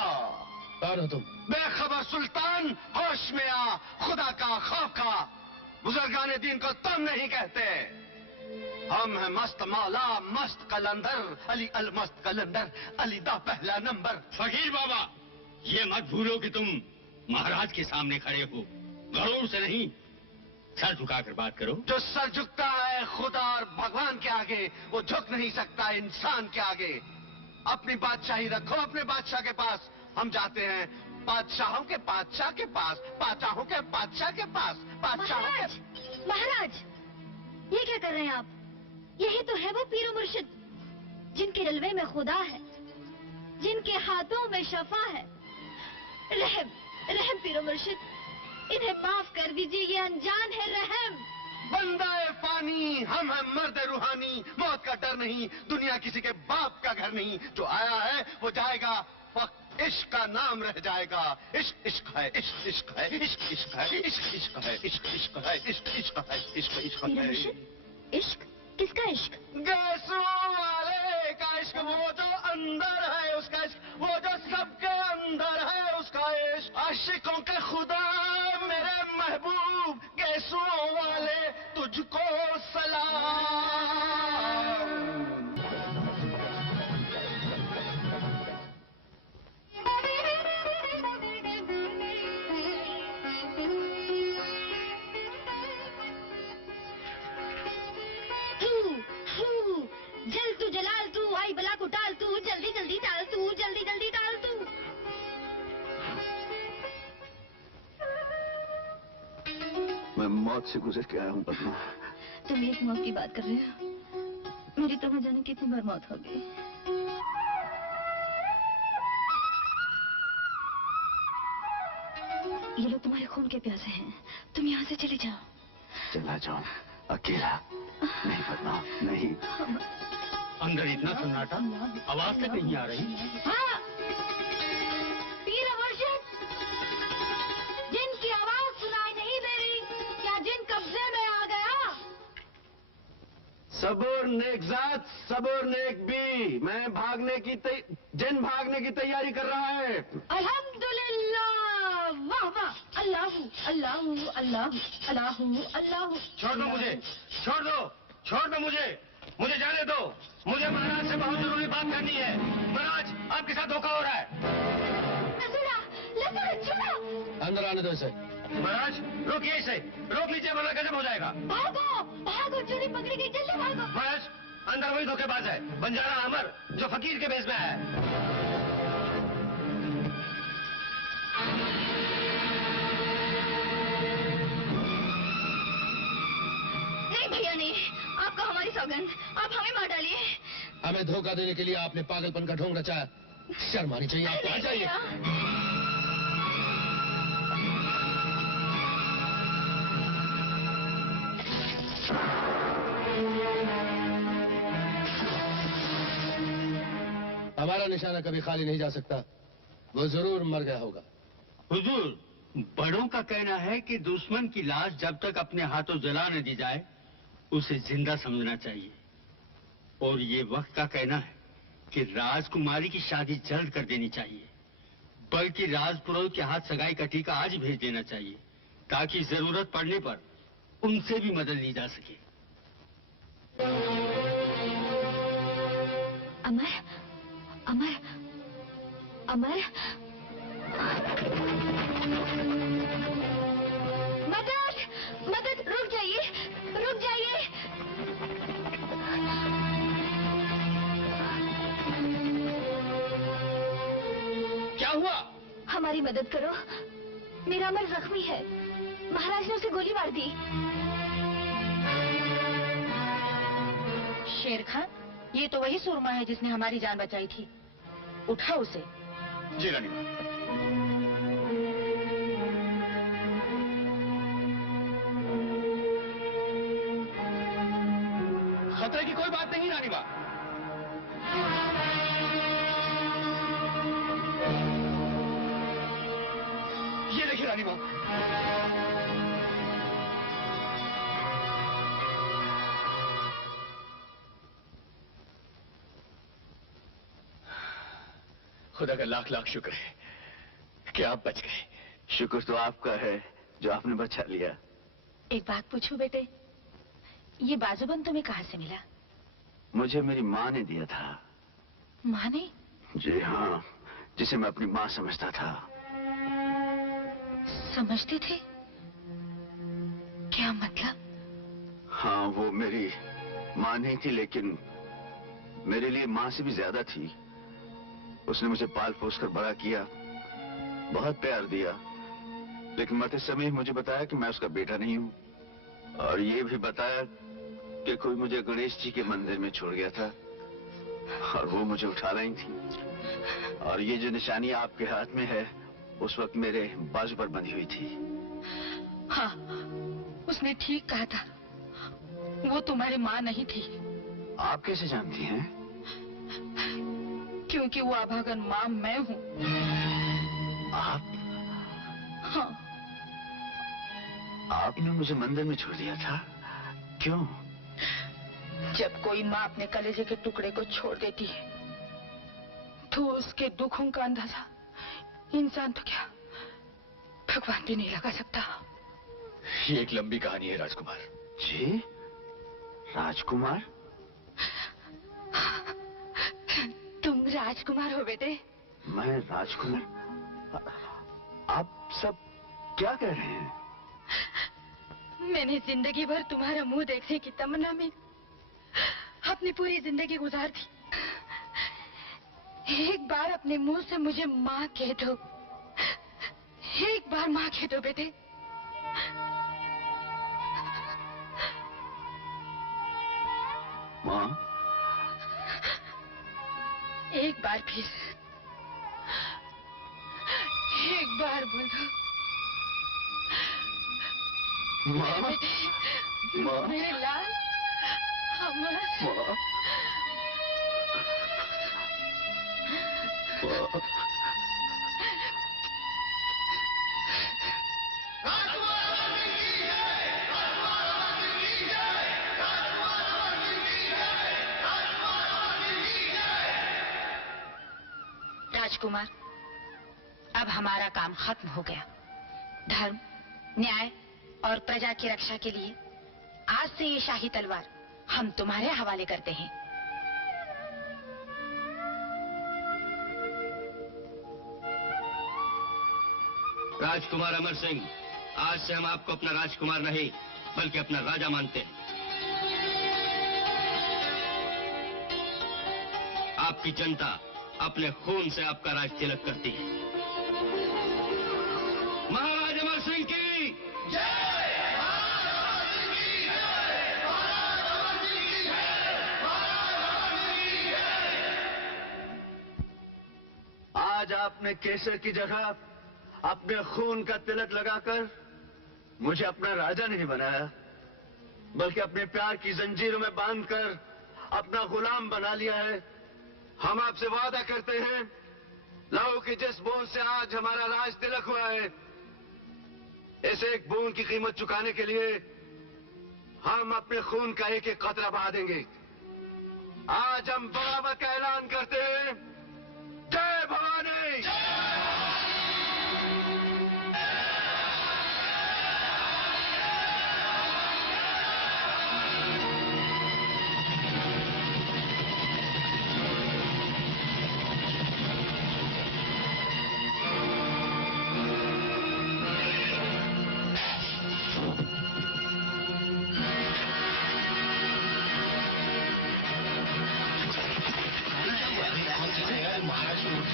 कौन हो तुम? बेखबर सुल्तान, होश में आ, खुदा का खौफ का। बुजुर्गाने दीन को तुम नहीं कहते। हम हैं मस्त मौला, मस्त कलंदर, अली अल मस्त कलंदर, अली दा पहला नंबर। फकीर बाबा, ये मत भूलो कि तुम महाराज के सामने खड़े हो। गरूर से नहीं, सर झुकाकर बात करो। जो सर झुकता है खुदा और भगवान के आगे, वो झुक नहीं सकता इंसान के आगे। अपनी बादशाही रखो अपने बादशाह के पास। हम जाते हैं बादशाहों के बादशाह के पास, बादशाहों के बादशाह के पास, बादशाहों के। महाराज, ये क्या कर रहे हैं आप? यही तो है वो पीरो मुर्शिद, जिनके रलवे में खुदा है, जिनके हाथों में शफा है। रहम, रहम पीरो मुर्शिद, इन्हें माफ कर दीजिए, ये अनजान है। रहम। बंदाए फानी, हम हैं मर्द रूहानी, मौत का डर नहीं, दुनिया किसी के बाप का घर नहीं। जो आया है वो जाएगा, वक्त इश्क का नाम रह जाएगा। इश्क इश्क है, इश्क इश्क है, इश्क इश्क है, इश्क इश्क है, इश्क इश्क है, इश्क इश्क है, इश्क इश्क है। इश्क? किसका इश्क? गैसों वाले का इश्क, वो जो अंदर है उसका इश्क, वो जो सबके अंदर है उसका इश्क। आशिकों के खुदा मेरे महबूब, गैसों वाले तुझको सलाम। जल तू जलाल तू, आई बला को टाल तू, जल्दी जल्दी टाल तू, जल्दी जल्दी टाल तू। मैं मौत से गुजर के आया हूँ पद्मा। तुम एक मौत की बात कर रहे हो, मेरी तो न जाने कितनी बार मौत हो गई। ये लोग तुम्हारे खून के प्यासे हैं, तुम यहाँ से चले जाओ। चला जाओ अकेला? नहीं पद्मा, नहीं। अंदर इतना सन्नाटा, आवाज तक नहीं आ रही। हाँ, पीर मुर्शिद, जिनकी आवाज सुनाई नहीं दे रही, क्या जिन कब्जे में आ गया? सबूर नेकजात, सबूर नेक भी। मैं जिन भागने की तैयारी कर रहा है। अल्हम्दुलिल्लाह, वाह वाह, अल्लाहू अल्लाहू अल्लाहू अल्लाहू अल्लाहू। छोड़ दो मुझे, छोड़ दो, छोड़ दो मुझे, मुझे जाने दो। मुझे महाराज से बहुत जरूरी बात करनी है। महाराज, आपके साथ धोखा हो रहा है। अंदर आने दो इसे। महाराज, रोकिए इसे, रोक लीजिए वरना गजब हो जाएगा। भागो, भागो, चोरी पकड़ी गई, जल्दी भागो। महाराज, अंदर वही धोखेबाज है, बंजारा अमर, जो फकीर के भेष में है। नहीं भैया नहीं, आपको हमारी सौगंध, आप हमें मार डालिए। हमें धोखा देने के लिए आपने पागलपन का ढोंग रचाया। शर्म आनी चाहिए आपको। आ जाइए। हमारा निशाना कभी खाली नहीं जा सकता, वो जरूर मर गया होगा। हुजूर, बड़ों का कहना है कि दुश्मन की लाश जब तक अपने हाथों जला न दी जाए, उसे जिंदा समझना चाहिए। और ये वक्त का कहना है कि राजकुमारी की शादी जल्द कर देनी चाहिए, बल्कि राजपुरोहित के हाथ सगाई का टीका आज ही भेज देना चाहिए, ताकि जरूरत पड़ने पर उनसे भी मदद ली जा सके। अमर, अमर, अमर, मदद, मदद, रुक जाइए, रुक जाइए। क्या हुआ? हमारी मदद करो, मेरा अमर जख्मी है। महाराज ने उसे गोली मार दी। शेर खान, ये तो वही सुरमा है जिसने हमारी जान बचाई थी। उठाओ उसे। जी रानी माँ। खतरे की कोई बात नहीं रानी माँ। ये देखिए रानी माँ। खुदा का लाख लाख शुक्र है कि आप बच गए। शुक्र तो आपका है जो आपने बचा लिया। एक बात पूछूं बेटे, ये बाजूबंद तुम्हें कहाँ से मिला? मुझे मेरी माँ ने दिया था। माँ ने? जी हाँ, जिसे मैं अपनी माँ समझता था। समझते थे? क्या मतलब? हाँ, वो मेरी माँ नहीं थी, लेकिन मेरे लिए माँ से भी ज्यादा थी। उसने मुझे पाल पोस कर बड़ा किया, बहुत प्यार दिया, लेकिन मरते समय मुझे बताया कि मैं उसका बेटा नहीं हूँ, और ये भी बताया कि कोई मुझे गणेश जी के मंदिर में छोड़ गया था और वो मुझे उठा रही थी। और ये जो निशानी आपके हाथ में है, उस वक्त मेरे बाजू पर बंधी हुई थी। हाँ, उसने ठीक कहा था, वो तुम्हारी माँ नहीं थी। आप कैसे जानती हैं? क्योंकि वो अभागन माँ मैं हूँ। आप? हाँ। आपने मुझे मंदिर में छोड़ दिया था, क्यों? जब कोई माँ अपने कलेजे के टुकड़े को छोड़ देती है, तो उसके दुखों का अंदाजा इंसान तो क्या, भगवान भी नहीं लगा सकता। ये एक लंबी कहानी है राजकुमार। जी? राजकुमार? तुम राजकुमार हो बेटे? मैं राजकुमार? आप सब क्या कह रहे हैं? मैंने जिंदगी भर तुम्हारा मुंह देखने की तमन्ना में अपनी पूरी जिंदगी गुजार दी। एक बार अपने मुंह से मुझे माँ कह दो, एक बार माँ कह दो बेटे। माँ? एक बार फिर, एक बार बोलो। माँ? बेटे, माँ? मेरे लाल, अमर। माँ? माँ? राजकुमार, अब हमारा काम खत्म हो गया। धर्म, न्याय और प्रजा की रक्षा के लिए आज से ये शाही तलवार हम तुम्हारे हवाले करते हैं। राजकुमार अमर सिंह, आज से हम आपको अपना राजकुमार नहीं बल्कि अपना राजा मानते हैं। आपकी जनता अपने खून से आपका राज तिलक करती है। महाराज अमर सिंह की जय! आज आपने केसर की जगह अपने खून का तिलक लगाकर मुझे अपना राजा नहीं बनाया, बल्कि अपने प्यार की जंजीरों में बांधकर अपना गुलाम बना लिया है। हम आपसे वादा करते हैं, लहू की जिस बूंद से आज हमारा राज तिलक हुआ है, इस एक बूंद की कीमत चुकाने के लिए हम अपने खून का एक एक कतरा बहा देंगे। आज हम बगावत का ऐलान करते हैं। जय भवानी!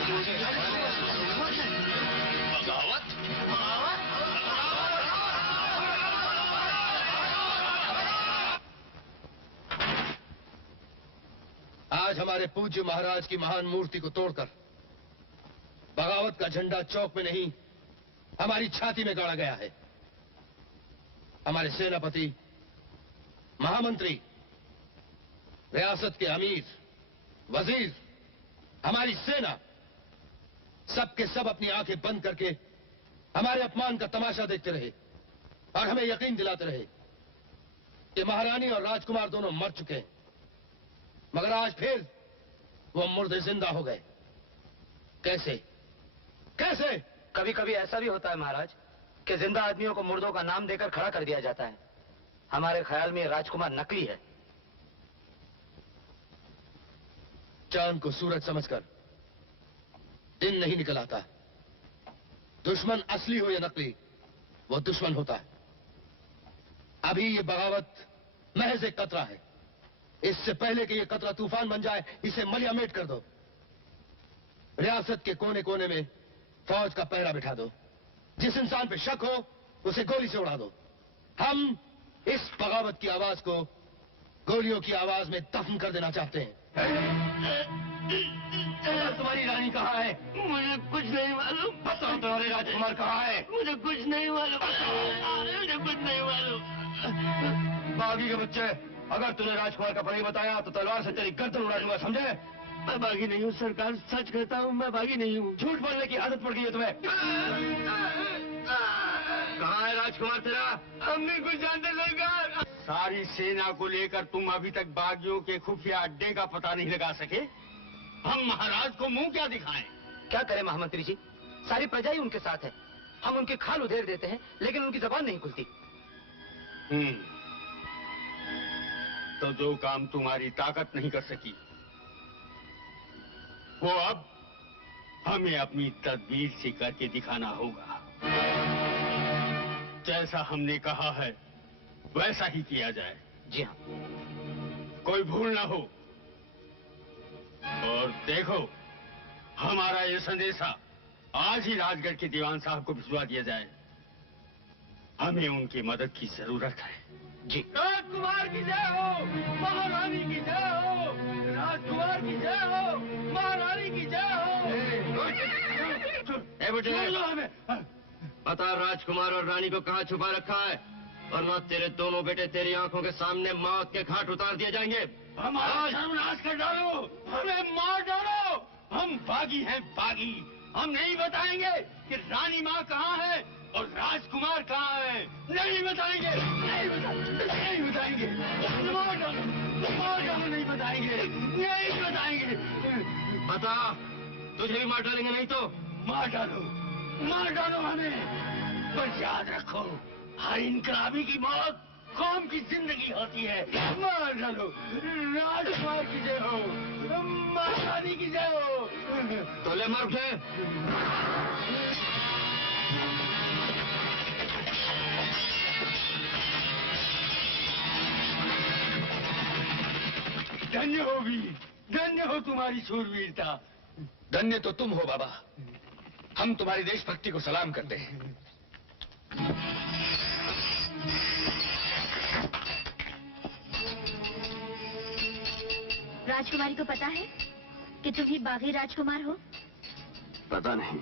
बगावत? आज हमारे पूज्य महाराज की महान मूर्ति को तोड़कर बगावत का झंडा चौक में नहीं हमारी छाती में गाड़ा गया है। हमारे सेनापति, महामंत्री, रियासत के अमीर, वजीर, हमारी सेना, सबके सब अपनी आंखें बंद करके हमारे अपमान का तमाशा देखते रहे और हमें यकीन दिलाते रहे कि महारानी और राजकुमार दोनों मर चुके हैं, मगर आज फिर वो मुर्दे जिंदा हो गए। कैसे कैसे? कभी कभी ऐसा भी होता है महाराज कि जिंदा आदमियों को मुर्दों का नाम देकर खड़ा कर दिया जाता है। हमारे ख्याल में राजकुमार नकली है। चांद को सूरज समझकर दिन नहीं निकल आता। दुश्मन असली हो या नकली, वो दुश्मन होता है। अभी ये बगावत महज एक कतरा है। इससे पहले कि ये कतरा तूफान बन जाए, इसे मलियामेट कर दो। रियासत के कोने कोने में फौज का पहरा बिठा दो। जिस इंसान पे शक हो उसे गोली से उड़ा दो। हम इस बगावत की आवाज को गोलियों की आवाज में दफन कर देना चाहते हैं। तुम्हारी रानी कहाँ है? मुझे कुछ नहीं मालूम। बताओ तुम्हारे राजकुमार कहाँ है? मुझे कुछ नहीं मालूम। मुझे कुछ नहीं मालूम। बागी के बच्चे, अगर तूने राजकुमार का पता नहीं बताया तो तलवार से तेरी गर्दन उड़ा दूंगा, समझे? मैं बागी नहीं हूँ सरकार, सच कहता हूँ मैं बागी नहीं हूँ। झूठ बोलने की आदत पड़ गई है तुम्हें। कहाँ है राजकुमार तेरा? हम नहीं कुछ जानते सरकार। सारी सेना को लेकर तुम अभी तक बागियों के खुफिया अड्डे का पता नहीं लगा सके? हम महाराज को मुंह क्या दिखाएं? क्या करें महामंत्री जी, सारी प्रजा ही उनके साथ है। हम उनकी खाल उधेड़ देते हैं लेकिन उनकी जबान नहीं खुलती। तो जो काम तुम्हारी ताकत नहीं कर सकी, वो अब हमें अपनी तदबीर से करके दिखाना होगा। जैसा हमने कहा है वैसा ही किया जाए। जी हाँ। कोई भूल ना हो। और देखो, हमारा ये संदेशा आज ही राजगढ़ के दीवान साहब को भिजवा दिया जाए। हमें उनकी मदद की जरूरत है। जी। राजकुमार की जय हो, महारानी की जय हो, राजकुमार की जय हो, महारानी की जय हो। हमें पता राजकुमार और रानी को कहाँ छुपा रखा है, वरना तेरे दोनों बेटे तेरी आंखों के सामने मौत के घाट उतार दिए जाएंगे। हमारा सर्वनाश कर डालो, हमें मार डालो। हम बागी हैं, बागी। हम नहीं बताएंगे कि रानी माँ कहाँ है और राजकुमार कहाँ है। नहीं बताएंगे, नहीं बताएंगे। मार डालो, नहीं बताएंगे, नहीं बताएंगे। बता, तुझे भी मार डालेंगे नहीं तो? मार डालो हमें। पर याद रखो, हर इनकलाबी की मौत कौम की जिंदगी होती है। मार डालो। राजकुमार की जय हो, महारानी की जय हो। तो ले मार उठे। धन्य हो वीर, धन्य हो तुम्हारी शूरवीरता। धन्य तो तुम हो बाबा। हम तुम्हारी देशभक्ति को सलाम करते हैं। राजकुमारी को पता है कि तुम ही बागी राजकुमार हो? पता नहीं।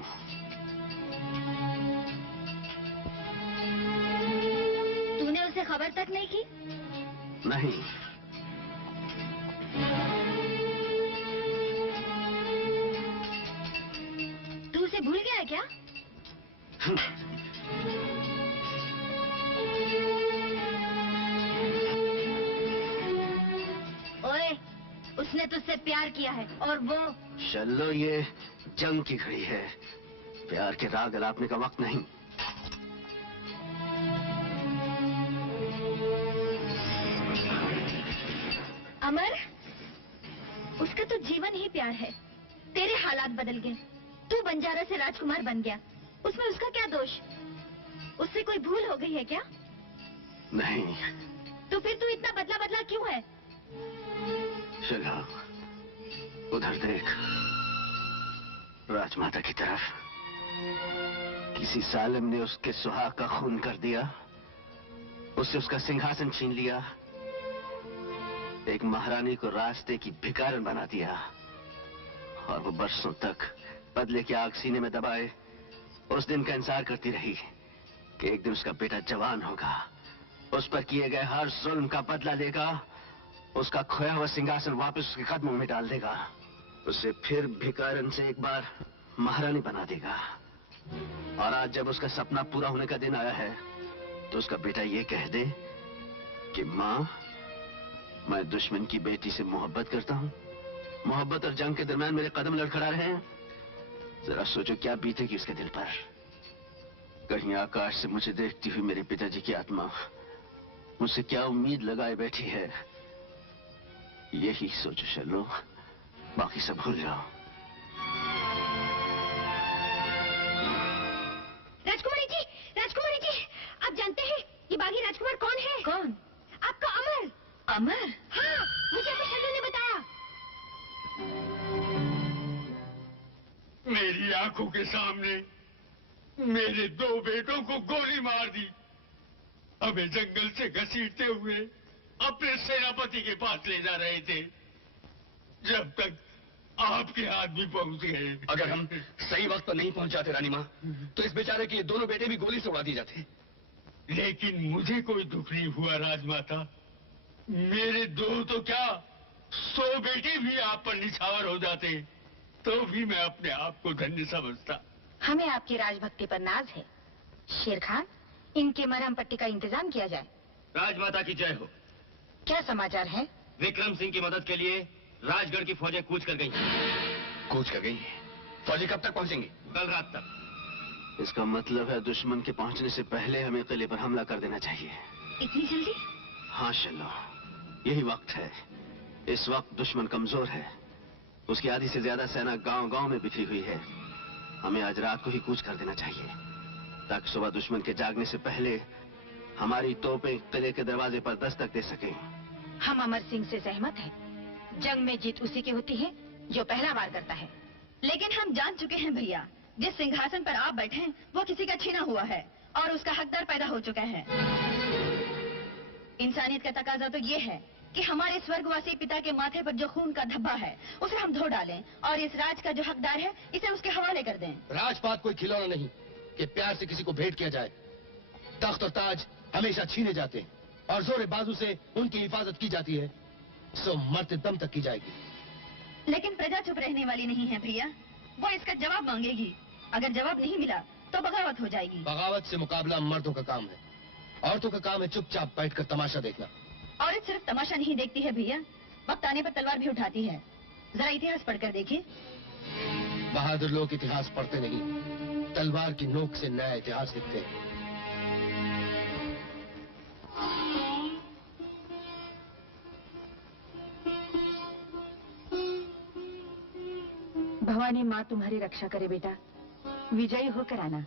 तूने उसे खबर तक नहीं की? नहीं। तू उसे भूल गया है क्या? ओए, उसने तुझसे प्यार किया है और वो। चलो, ये जंग की घड़ी है, प्यार के राग अलापने का वक्त नहीं। अमर, उसका तो जीवन ही प्यार है। तेरे हालात बदल गए, तू बंजारा से राजकुमार बन गया। उसमें उसका क्या दोष? उससे कोई भूल हो गई है क्या? नहीं। तो फिर तू इतना बदला बदला क्यों है? चलो, उधर देख। राजमाता की तरफ किसी सालिम ने उसके सुहाग का खून कर दिया, उससे उसका सिंहासन छीन लिया, एक महारानी को रास्ते की भिखारन बना दिया, और वो बरसों तक बदले की आग सीने में दबाए और उस दिन का इंतजार करती रही कि एक दिन उसका बेटा जवान होगा, उस पर किए गए हर जुल्म का बदला लेगा, उसका खोया हुआ सिंहासन वापस उसके कदमों में डाल देगा, उसे फिर भिखारन से एक बार महारानी बना देगा। और आज जब उसका सपना पूरा होने का दिन आया है तो उसका बेटा ये कह दे कि माँ, मैं दुश्मन की बेटी से मोहब्बत करता हूँ। मोहब्बत और जंग के दरमियान मेरे कदम लड़खड़ा रहे हैं। जरा सोचो क्या बीतेगी उसके दिल पर। कहीं आकाश से मुझे देखती हुई मेरे पिताजी की आत्मा मुझसे क्या उम्मीद लगाए बैठी है, यही सोचो चलो, बाकी सब भूल जाओ। राजकुमारी जी, आप जानते हैं ये बागी राजकुमार कौन है? कौन? आपका अमर। अमर? हाँ, मुझे अपने शर्मा ने बताया। मेरी आंखों के सामने मेरे 2 बेटों को गोली मार दी। हमें जंगल से घसीटते हुए अपने सेनापति के पास ले जा रहे थे, जब तक आपके हाथ भी पहुंच गए। अगर हम सही वक्त पर नहीं पहुंच जाते रानी माँ, तो इस बेचारे के ये दोनों बेटे भी गोली से उड़ा दिए जाते। लेकिन मुझे कोई दुख नहीं हुआ राजमाता। मेरे 2 तो क्या 100 बेटे भी आप पर निछावर हो जाते तो भी मैं अपने आप को धन्य समझता। हमें आपकी राजभक्ति पर नाज है। शेर खान, इनके मरहम पट्टी का इंतजाम किया जाए। राजमाता की जय हो। क्या समाचार है? विक्रम सिंह की मदद के लिए राजगढ़ की फौजें कूच कर गई। कूच कर गई? फौजी कब तक पहुंचेंगी? कल रात तक। इसका मतलब है दुश्मन के पहुंचने से पहले हमें किले पर हमला कर देना चाहिए। इतनी जल्दी? हाँ शल्लो, यही वक्त है। इस वक्त दुश्मन कमजोर है, उसकी आधी से ज्यादा सेना गांव-गांव में बिखरी हुई है। हमें आज रात को ही कूच कर देना चाहिए, ताकि सुबह दुश्मन के जागने से पहले हमारी तोपें किले के दरवाजे पर दस्तक दे सकें। हम अमर सिंह से सहमत हैं। जंग में जीत उसी की होती है जो पहला वार करता है। लेकिन हम जान चुके हैं भैया, जिस सिंहासन पर आप बैठे हैं वो किसी का छीना हुआ है और उसका हकदार पैदा हो चुका है। इंसानियत का तकाजा तो ये है कि हमारे स्वर्गवासी पिता के माथे पर जो खून का धब्बा है उसे हम धो डालें और इस राज का जो हकदार है इसे उसके हवाले कर दें। राजपाट कोई खिलौना नहीं कि प्यार से किसी को भेंट किया जाए। तख्त और ताज हमेशा छीने जाते हैं और जोरे बाजू से उनकी हिफाजत की जाती है, सो मरते दम तक की जाएगी। लेकिन प्रजा चुप रहने वाली नहीं है भैया, वो इसका जवाब मांगेगी। अगर जवाब नहीं मिला तो बगावत हो जाएगी। बगावत से मुकाबला मर्दों का काम है, औरतों का काम है चुपचाप बैठकर तमाशा देखना। औरत सिर्फ तमाशा नहीं देखती है भैया, वक्त आने पर तलवार भी उठाती है। जरा इतिहास पढ़कर देखिए। बहादुर लोग इतिहास पढ़ते नहीं, तलवार की नोक से नया इतिहास लिखते हैं। भवानी माँ तुम्हारी रक्षा करे बेटा, विजयी होकर आना।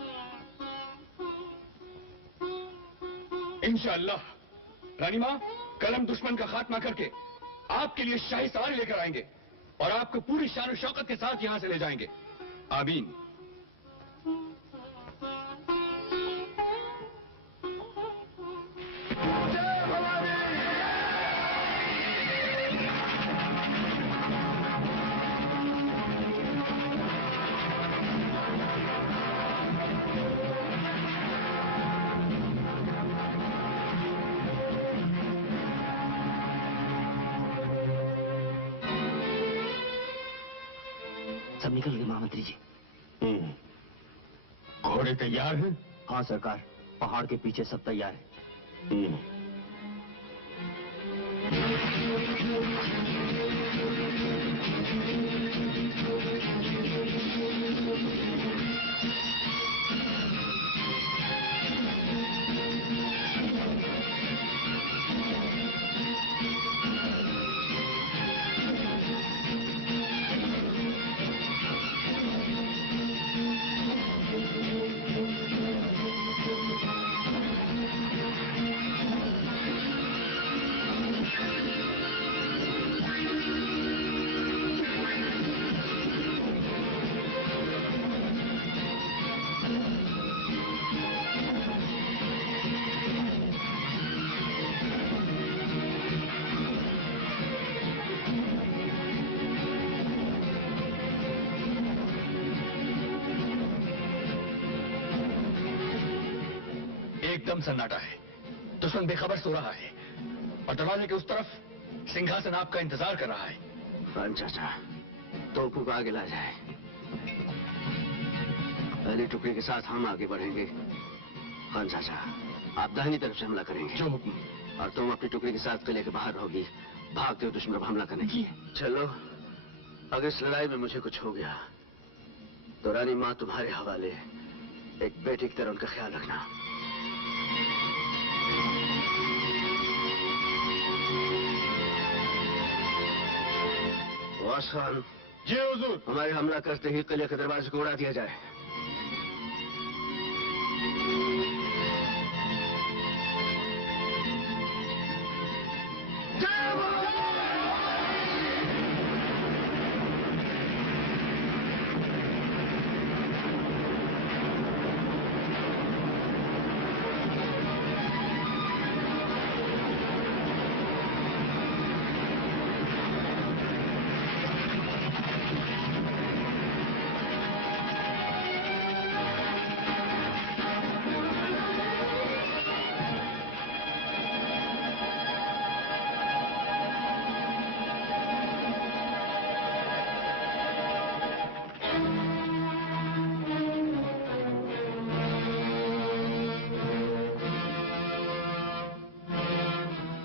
इंशाअल्लाह। रानी माँ, कल हम दुश्मन का खात्मा करके आपके लिए शाही सवारी लेकर आएंगे और आपको पूरी शान और शौकत के साथ यहाँ से ले जाएंगे। आमीन। सब निकल गए महामंत्री जी। घोड़े तैयार हैं? हाँ सरकार, पहाड़ के पीछे सब तैयार है। एकदम सन्नाटा है। दुश्मन बेखबर सो रहा है और दरवाजे के उस तरफ सिंहासन आपका इंतजार कर रहा है। खान चाचा, तोपों को आगे ला जाए। पहली टुकड़ी के साथ हम आगे बढ़ेंगे। खान चाचा, आप दाहिनी तरफ से हमला करेंगे। जो हुक्म। और तुम अपनी टुकड़ी के साथ किले के बाहर रहोगी, भागते हुए दुश्मन पर हमला करने की। चलो, अगर इस लड़ाई में मुझे कुछ हो गया तो रानी माँ तुम्हारे हवाले। एक बेटी की तरह उनका ख्याल रखना। वास खान। जी हुजूर। हमारे हमला करते ही किले के दरवाजे को उड़ा दिया जाए।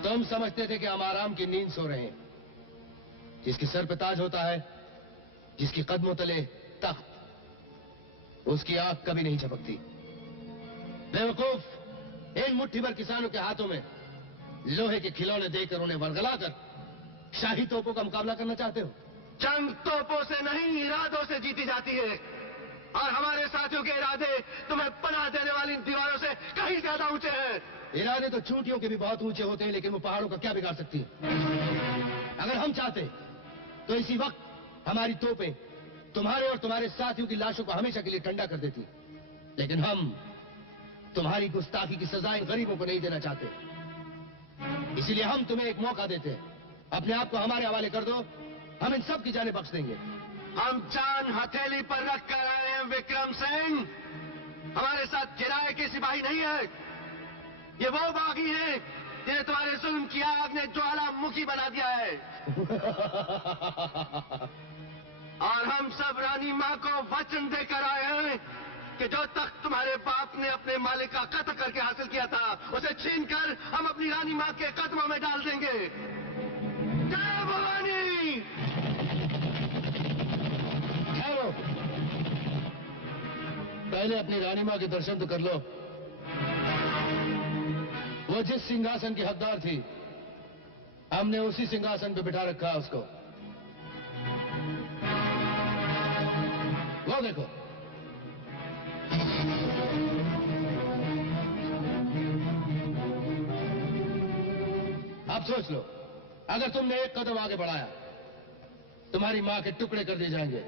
तुम समझते थे कि हम आराम की नींद सो रहे हैं। जिसके सर पे ताज होता है, जिसकी कदमों तले तख्त, उसकी आंख कभी नहीं झपकती। बेवकूफ, इन मुट्ठी भर किसानों के हाथों में लोहे के खिलौने देकर उन्हें वरगलाकर शाही तोपों का मुकाबला करना चाहते हो। जंग तोपों से नहीं, इरादों से जीती जाती है। और हमारे साथियों के इरादे तुम्हें पनाह देने वाली इन दीवारों से कहीं ज्यादा ऊंचे हैं। इरादे तो चोटियों के भी बहुत ऊंचे होते हैं, लेकिन वो पहाड़ों का क्या बिगाड़ सकती है। अगर हम चाहते तो इसी वक्त हमारी तोपें तुम्हारे और तुम्हारे साथियों की लाशों को हमेशा के लिए ठंडा कर देती। लेकिन हम तुम्हारी गुस्ताखी की सजाएं गरीबों को नहीं देना चाहते। इसीलिए हम तुम्हें एक मौका देते हैं। अपने आप को हमारे हवाले कर दो, हम इन सब की जानें बख्श देंगे। हम जान हथेली पर रख कर आए हैं विक्रम सिंह। हमारे साथ किराए के सिपाही नहीं है। ये वो बागी हैं जिन्हें तुम्हारे जुल्म की आग ने ज्वालामुखी बना दिया है। और हम सब रानी माँ को वचन देकर आए हैं कि जो तख्त तुम्हारे बाप ने अपने मालिक का कत्ल करके हासिल किया था, उसे छीनकर हम अपनी रानी माँ के कदमों में डाल देंगे। जय भवानी। ठहरो, पहले अपनी रानी माँ के दर्शन तो कर लो। वो जिस सिंहासन की हकदार थी, हमने उसी सिंहासन पे बिठा रखा है उसको। वो देखो। अब सोच लो, अगर तुमने एक कदम आगे बढ़ाया, तुम्हारी मां के टुकड़े कर दिए जाएंगे।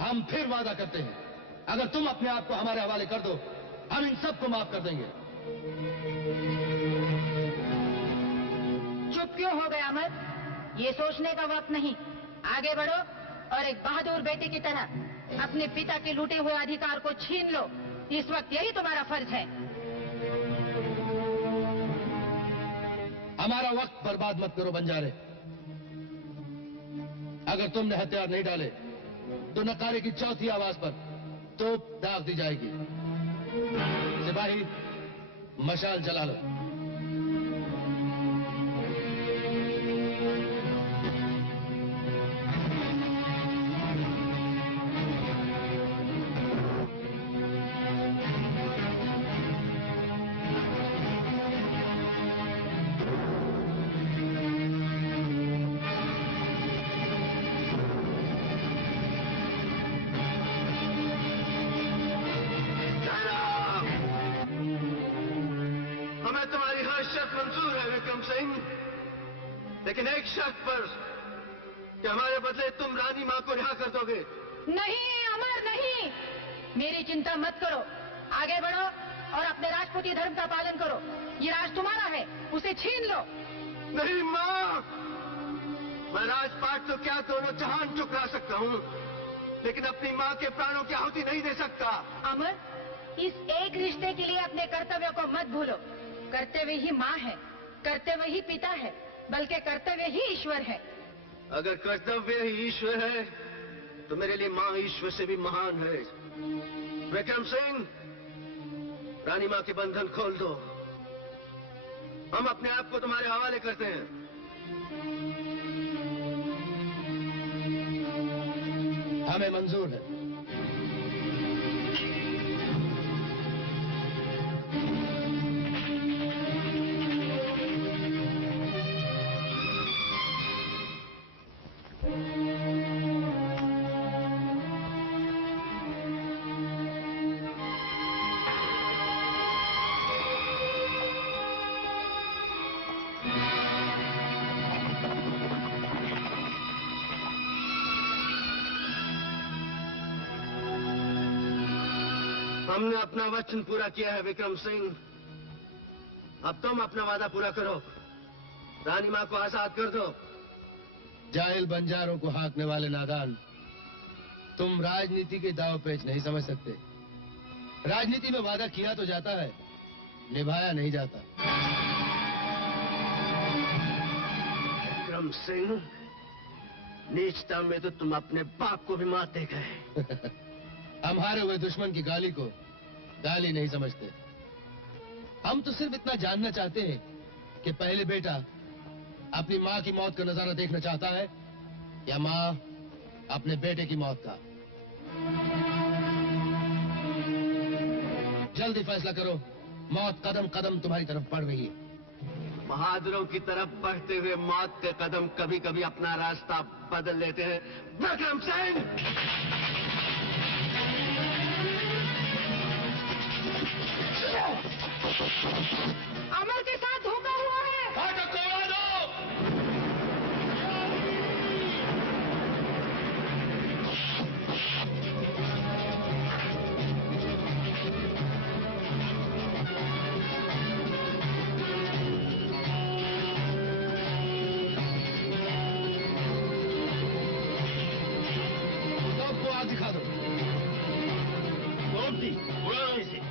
हम फिर वादा करते हैं, अगर तुम अपने आप को हमारे हवाले कर दो, हम इन सबको माफ कर देंगे। चुप क्यों हो गए अमर? ये सोचने का वक्त नहीं। आगे बढ़ो और एक बहादुर बेटे की तरह अपने पिता के लूटे हुए अधिकार को छीन लो। इस वक्त यही तुम्हारा फर्ज है। हमारा वक्त बर्बाद मत करो बंजारे। अगर तुमने हथियार नहीं डाले तो नकारे की चौथी आवाज पर तोप दाग दी जाएगी। सिपाही, मशाल जला लो। लेकिन एक शर्त पर, कि हमारे बदले तुम रानी माँ को रिहा कर दोगे। नहीं अमर, नहीं। मेरी चिंता मत करो। आगे बढ़ो और अपने राजपूती धर्म का पालन करो। ये राज तुम्हारा है, उसे छीन लो। नहीं माँ, मैं राजपाट तो क्या दोनों जहान चुकरा सकता हूँ, लेकिन अपनी माँ के प्राणों की आहुति नहीं दे सकता। अमर, इस एक रिश्ते के लिए अपने कर्तव्य को मत भूलो। कर्तव्य ही माँ है, कर्तव्य ही पिता है, बल्कि कर्तव्य ही ईश्वर है। अगर कर्तव्य ही ईश्वर है तो मेरे लिए माँ ईश्वर से भी महान है। विक्रम सिंह, रानी माँ के बंधन खोल दो। हम अपने आप को तुम्हारे हवाले करते हैं। हमें मंजूर है। हमने अपना वचन पूरा किया है विक्रम सिंह। अब तुम अपना वादा पूरा करो। रानी माँ को आजाद कर दो। जाहिल बंजारों को हाँकने वाले नादान, तुम राजनीति के दाव पेच नहीं समझ सकते। राजनीति में वादा किया तो जाता है, निभाया नहीं जाता। विक्रम सिंह, नीचता में तो तुम अपने बाप को भी मारते गए। हम हारे हुए दुश्मन की गाली को गाली नहीं समझते। हम तो सिर्फ इतना जानना चाहते हैं कि पहले बेटा अपनी माँ की मौत का नजारा देखना चाहता है या माँ अपने बेटे की मौत का। जल्दी फैसला करो। मौत कदम कदम तुम्हारी तरफ बढ़ रही है। बहादुरों की तरफ बढ़ते हुए मौत के कदम कभी कभी अपना रास्ता बदल लेते हैं। विक्रम सिंह, अमर के साथ धोखा हुआ है। सबको आग दिखा दो। रोक दी, उड़ा दो इसे।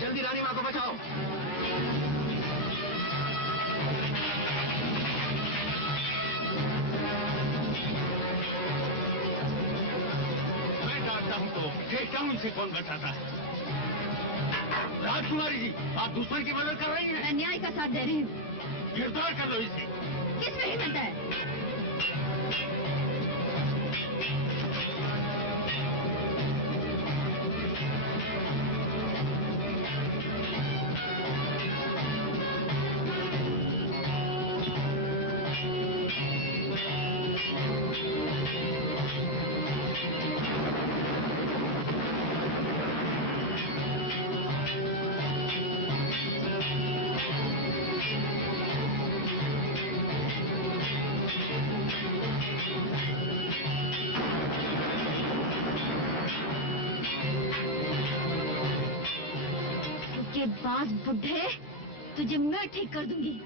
जल्दी रानी माँ को बचाओ। मैं डांटता हूँ तो देखता हूँ इसे कौन बचाता है। राजकुमारी जी, आप दुश्मन की मदद कर रही हैं। मैं न्याय का साथ दे रही हूँ। गिरफ्तार कर लो इसे। किसमें हिम्मत है? के बाद बुढ़े तुझे मैं ठीक कर दूंगी।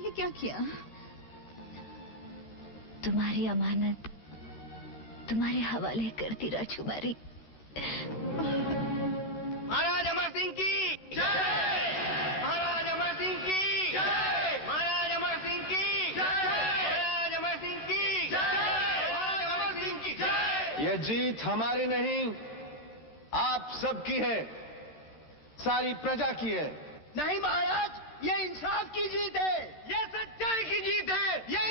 ये क्या किया? तुम्हारी अमानत तुम्हारे हवाले करती राजकुमारी। महाराज अमर सिंह की जय! महाराज अमर सिंह की जय! महाराज अमर सिंह की जय! महाराज अमर सिंह की जय! महाराज अमर सिंह की जय! ये जीत हमारी नहीं, आप सबकी है, सारी प्रजा की है। नहीं महाराज, ये इंसाफ की जीत है, ये सच्चाई की जीत है, ये